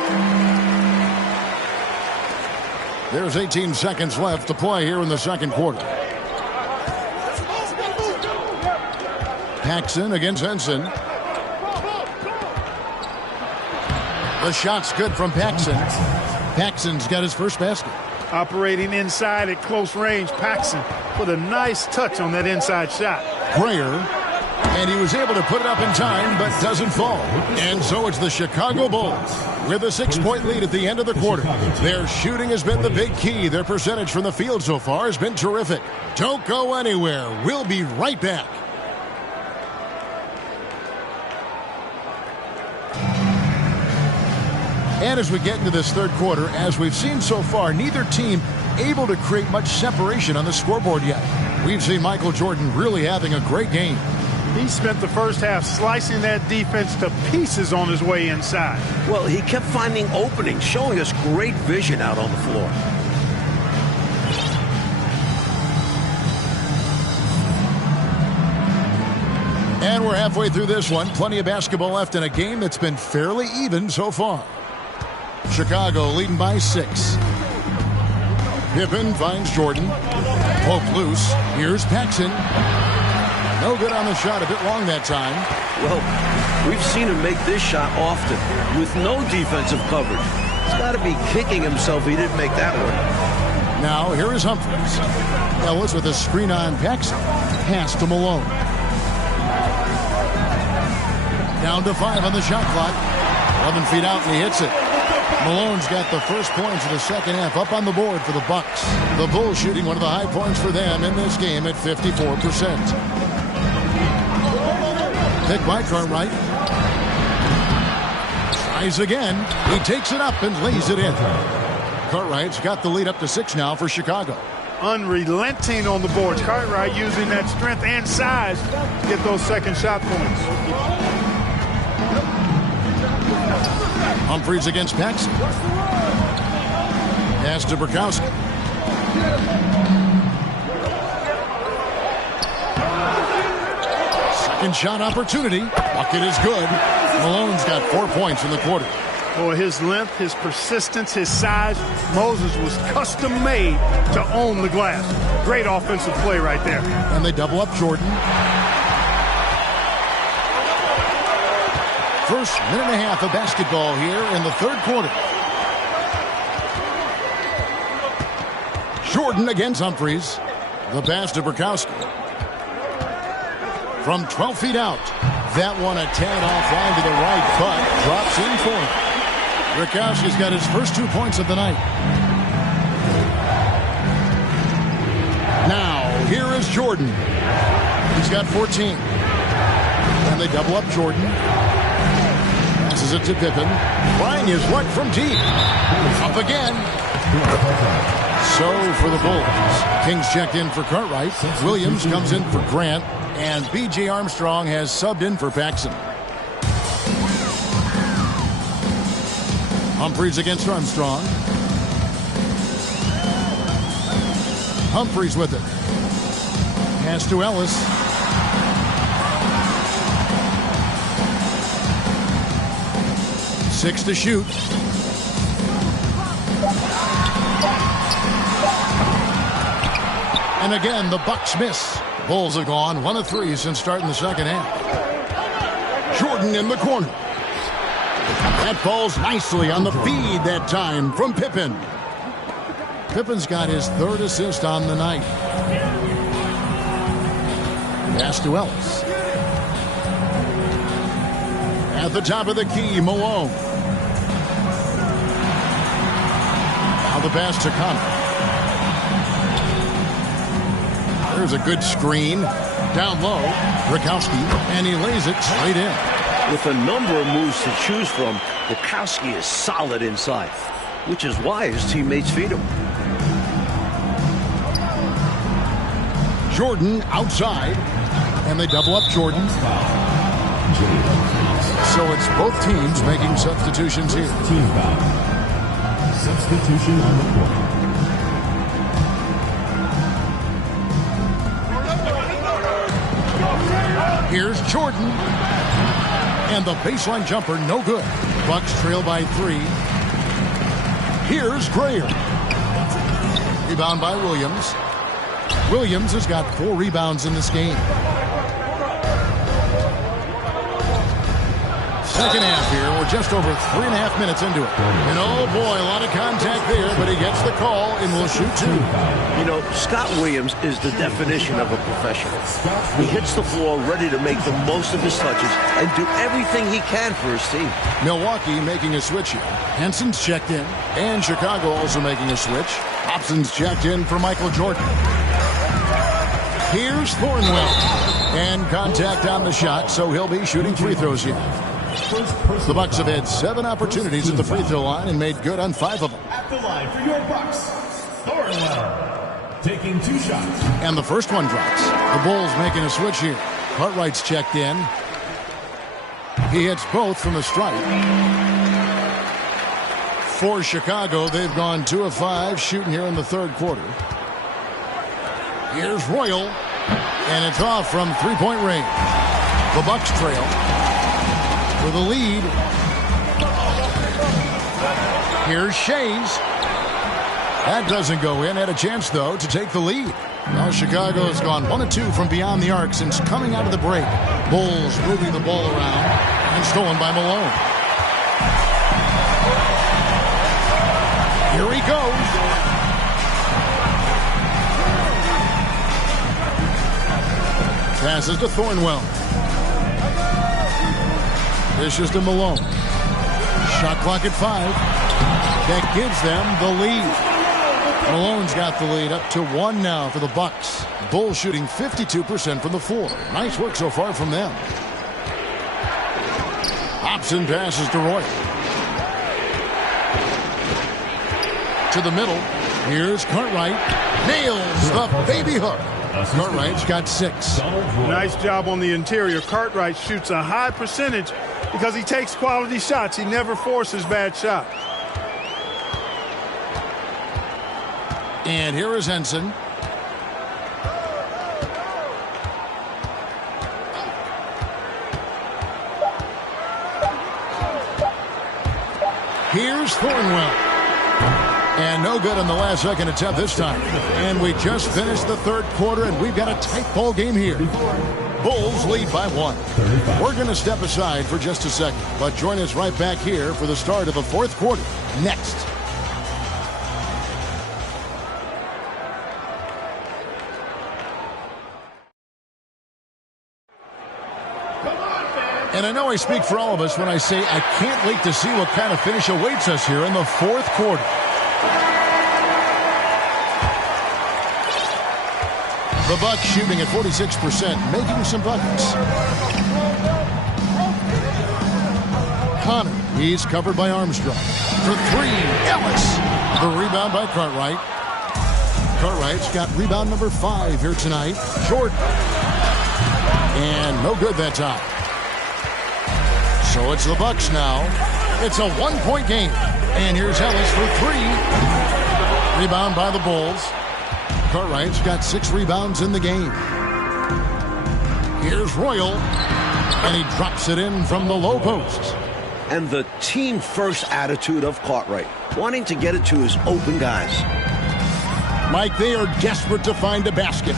There's 18 seconds left to play here in the second quarter. Paxson against Henson. The shot's good from Paxson. Paxson's got his first basket. Operating inside at close range, Paxson put a nice touch on that inside shot. Grayer, and he was able to put it up in time, but doesn't fall. And so it's the Chicago Bulls with a 6-point lead at the end of the quarter. Their shooting has been the big key. Their percentage from the field so far has been terrific. Don't go anywhere. We'll be right back. And as we get into this third quarter, as we've seen so far, neither team able to create much separation on the scoreboard yet. We've seen Michael Jordan really having a great game. He spent the first half slicing that defense to pieces on his way inside. Well, he kept finding openings, showing us great vision out on the floor. And we're halfway through this one. Plenty of basketball left in a game that's been fairly even so far. Chicago leading by 6. Pippen finds Jordan. Poke loose. Here's Paxson. No good on the shot. A bit long that time. Well, we've seen him make this shot often with no defensive coverage. He's got to be kicking himself he didn't make that one. Now, here is Humphries. Ellis with a screen on Paxson. Pass to Malone. Down to 5 on the shot clock. 11 feet out, and he hits it. Malone's got the first points of the second half up on the board for the Bucks. The Bulls shooting one of the high points for them in this game at 54%. Pick by Cartwright. Tries again. He takes it up and lays it in. Cartwright's got the lead up to 6 now for Chicago. Unrelenting on the boards. Cartwright using that strength and size to get those second shot points. Humphries against Paxson. Pass to Burkowski. Second shot opportunity. Bucket is good. Malone's got 4 points in the quarter. Boy, his length, his persistence, his size. Moses was custom made to own the glass. Great offensive play right there. And they double up Jordan. First minute and a half of basketball here in the third quarter. Jordan against Humphries. The pass to Burkowski. From 12 feet out. That one a tad offline to the right, but drops in for him. Burkowski's got his first 2 points of the night. Now, here is Jordan. He's got 14. And they double up Jordan. Passes it to Pippen. Trying his luck from deep. Up again. So for the Bulls. Kings checked in for Cartwright. Williams comes in for Grant. And B.J. Armstrong has subbed in for Paxson. Humphries against Armstrong. Humphries with it. Pass to Ellis. Six to shoot. And again, the Bucks miss. Bulls have gone 1 of 3 since starting the second half. Jordan in the corner. That falls nicely on the feed that time from Pippen. Pippen's got his 3rd assist on the night. Pass to Ellis. At the top of the key, Malone. Now the pass to Connor. There's a good screen. Down low, Burkowski, and he lays it straight in. With a number of moves to choose from, Burkowski is solid inside, which is why his teammates feed him. Jordan outside, and they double up Jordan. So it's both teams making substitutions here. Team foul. Substitution on the court. Here's Jordan. And the baseline jumper, no good. Bucks trail by 3. Here's Grayer. Rebound by Williams. Williams has got 4 rebounds in this game. Second half here. We're just over 3.5 minutes into it. And oh boy, a lot of contact there, but he gets the call and will shoot 2. You know, Scott Williams is the definition of a professional. He hits the floor ready to make the most of his touches and do everything he can for his team. Milwaukee making a switch here. Henson's checked in, and Chicago also making a switch. Hobson's checked in for Michael Jordan. Here's Thornwell. And contact on the shot, so he'll be shooting free throws here. The Bucks have had 7 opportunities at the free throw line and made good on 5 of them. At the line for your Bucks, Thornwell, taking 2 shots. And the first one drops. The Bulls making a switch here. Cartwright's checked in. He hits both from the stripe. For Chicago, they've gone 2 of 5 shooting here in the third quarter. Here's Royal, and it's off from 3-point range. The Bucks trail with a lead. Here's Shays. That doesn't go in. Had a chance, though, to take the lead. Now Chicago has gone 1 of 2 from beyond the arc since coming out of the break. Bulls moving the ball around and stolen by Malone. Here he goes. Passes to Thornwell. This is to Malone. Shot clock at 5. That gives them the lead. Malone's got the lead up to 1 now for the Bucks. Bulls shooting 52% from the floor. Nice work so far from them. Hobson passes to Roy. To the middle. Here's Cartwright. Nails the baby hook. Cartwright's got 6. Nice job on the interior. Cartwright shoots a high percentage because he takes quality shots. He never forces bad shots. And here is Henson. Here's Thornwell. And no good on the last second attempt this time. And we just finished the third quarter, and we've got a tight ball game here. Bulls lead by 1. We're going to step aside for just a second, but join us right back here for the start of the fourth quarter next. And I know I speak for all of us when I say I can't wait to see what kind of finish awaits us here in the fourth quarter. The Bucks shooting at 46%, making some buckets. Connor, he's covered by Armstrong. For 3, Ellis. The rebound by Cartwright. Cartwright's got rebound number 5 here tonight. Jordan. And no good that time. So it's the Bucks now. It's a 1-point game. And here's Ellis for 3. Rebound by the Bulls. Cartwright's got 6 rebounds in the game. Here's Royal. And he drops it in from the low post. And the team-first attitude of Cartwright, wanting to get it to his open guys. Mike, they are desperate to find a basket.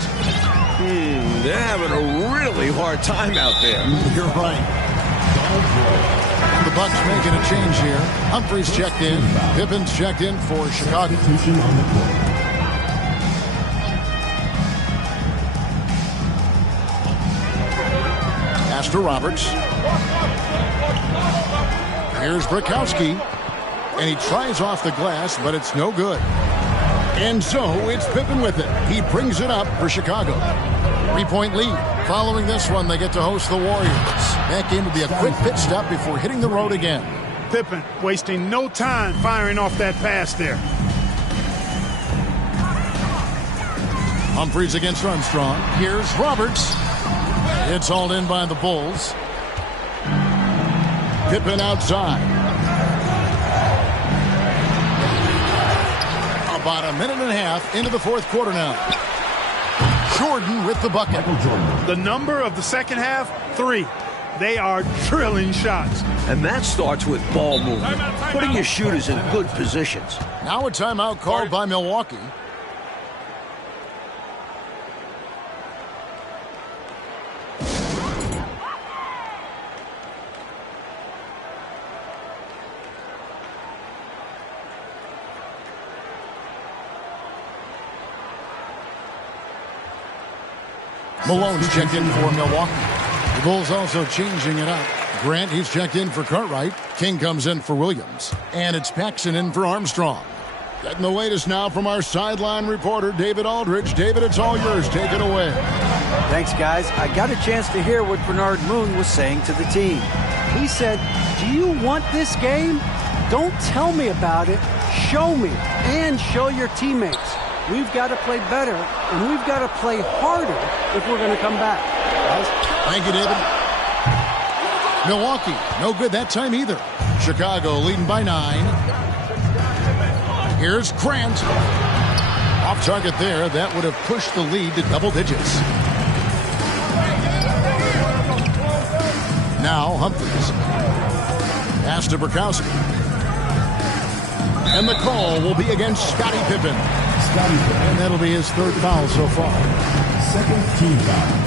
They're having a really hard time out there. You're right. The Bucks making a change here. Humphries checked in. Pippin's checked in for Chicago. Pass to Roberts. Here's Brakowski. And he tries off the glass, but it's no good. And so it's Pippen with it. He brings it up for Chicago. 3-point lead. Following this one, they get to host the Warriors. That game will be a quick pit stop before hitting the road again. Pippen wasting no time firing off that pass there. Humphries against Armstrong. Here's Roberts. It's hauled in by the Bulls. Pippen outside. About a minute and a half into the fourth quarter now. Jordan with the bucket. The number of the second half, 3. They are drilling shots. And that starts with ball movement, putting your shooters in good positions. Now a timeout called by Milwaukee. Malone's checked in for Milwaukee. The Bulls also changing it up. Grant, he's checked in for Cartwright. King comes in for Williams. And it's Paxson in for Armstrong. Getting the latest now from our sideline reporter, David Aldridge. David, it's all yours. Take it away. Thanks, guys. I got a chance to hear what Bernard Moon was saying to the team. He said, "Do you want this game? Don't tell me about it. Show me and show your teammates. We've got to play better, and we've got to play harder if we're going to come back." Guys. Thank you, David. Milwaukee, no good that time either. Chicago leading by 9. Here's Grant. Off target there. That would have pushed the lead to double digits. foul. Humphries. Pass to Burkowski. And the call will be against Scottie Pippen. And that'll be his third foul so far. Second team foul.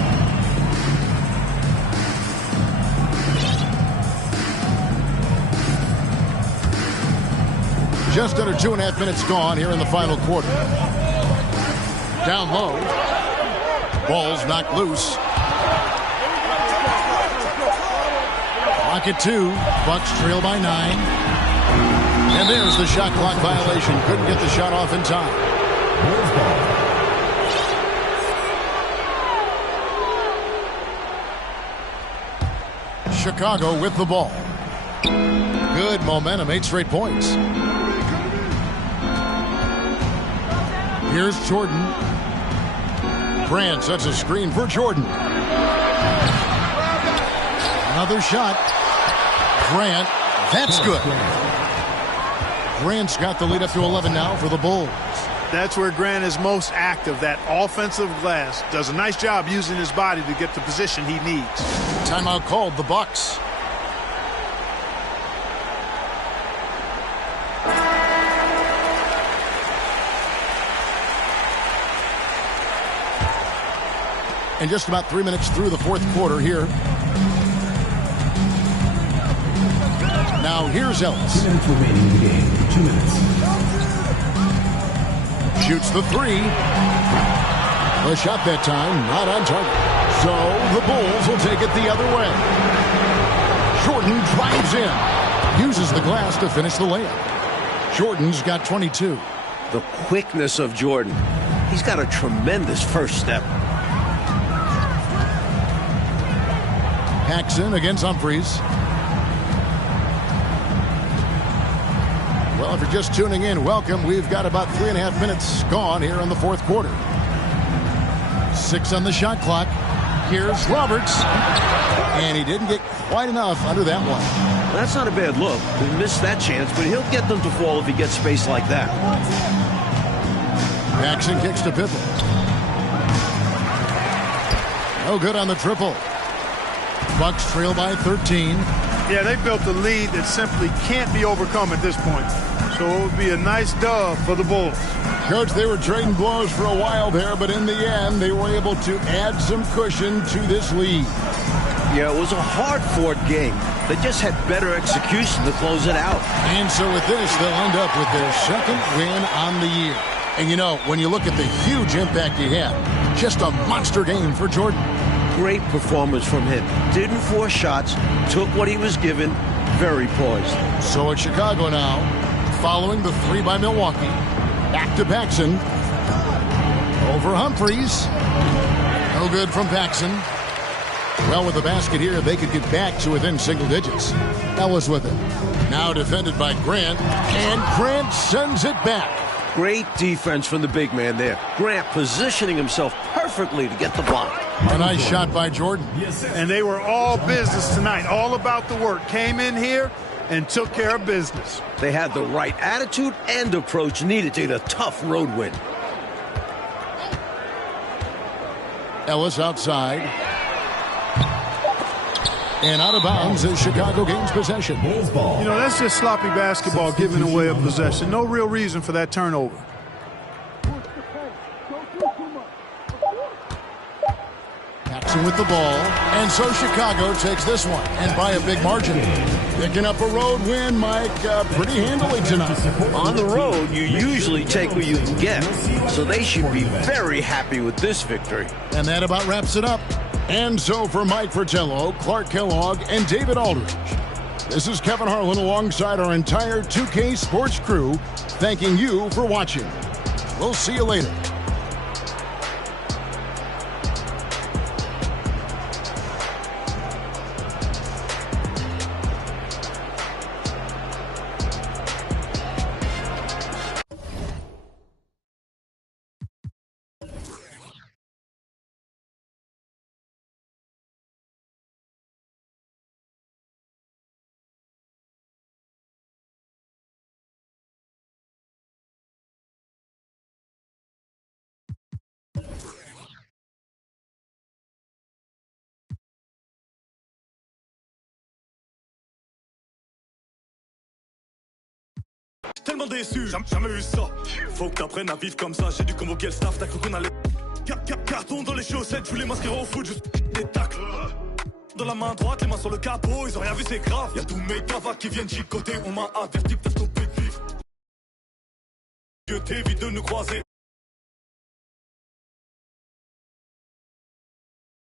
Just under 2.5 minutes gone here in the final quarter. Down low. Ball's knocked loose. Clock at 2. Bucks trail by 9. And there's the shot clock violation. Couldn't get the shot off in time. Chicago with the ball. Good momentum, 8 straight points. Here's Jordan. Grant sets a screen for Jordan. Another shot. Grant, that's good. Grant's got the lead up to 11 now for the Bulls. That's where Grant is most active, that offensive glass. Does a nice job using his body to get the position he needs. Timeout called, the Bucks. And just about 3 minutes through the fourth quarter here. Now here's Ellis. 2 minutes remaining in the game. 2 minutes. Shoots the 3. The shot that time, not on target. So the Bulls will take it the other way. Jordan drives in. Uses the glass to finish the layup. Jordan's got 22. The quickness of Jordan. He's got a tremendous first step. Paxson against Humphries. Well, if you're just tuning in, welcome. We've got about 3.5 minutes gone here in the fourth quarter. 6 on the shot clock. Here's Roberts. And he didn't get quite enough under that one. That's not a bad look. He missed that chance, but he'll get them to fall if he gets space like that. Paxson kicks to Pippen. No good on the triple. Bucks trail by 13. Yeah, they built a lead that simply can't be overcome at this point. So it would be a nice dub for the Bulls. Coach, they were trading blows for a while there, but in the end, they were able to add some cushion to this lead. Yeah, it was a hard-fought game. They just had better execution to close it out. And so with this, they'll end up with their second win on the year. And you know, when you look at the huge impact he had, just a monster game for Jordan. Great performance from him. Didn't force shots, took what he was given, very poised. So it's Chicago now, following the 3 by Milwaukee. Back to Paxson. Over Humphries. No good from Paxson. Well, with the basket here, they could get back to within single digits. Ellis with it. Now defended by Grant, and Grant sends it back. Great defense from the big man there. Grant positioning himself perfectly to get the block. A nice shot by Jordan. And they were all business tonight, all about the work. Came in here and took care of business. They had the right attitude and approach needed to get a tough road win. Ellis outside. And out of bounds as Chicago gains possession. You know, that's just sloppy basketball giving away a possession. No real reason for that turnover. Paxson with the ball. And so Chicago takes this one. And by a big margin. Picking up a road win, Mike, pretty handily tonight. On the road, you usually take what you can get. So they should be very happy with this victory. And that about wraps it up. And so for Mike Fratello, Clark Kellogg, and David Aldridge, this is Kevin Harlan alongside our entire 2K Sports crew, thanking you for watching. We'll see you later. Tellement déçu, jamais eu ça. Faut que t'apprennes à vivre comme ça. J'ai dû convoquer le staff, t'as cru qu'on allait. Carton dans les chaussettes, je voulais m'inscrire au foot, juste des tacles. Dans la main droite, les mains sur le capot, ils ont rien vu, c'est grave. Y'a tous mes cavacs qui viennent chicoter, on m'a averti que t'as stoppé de vivre. Dieu t'évite de nous croiser.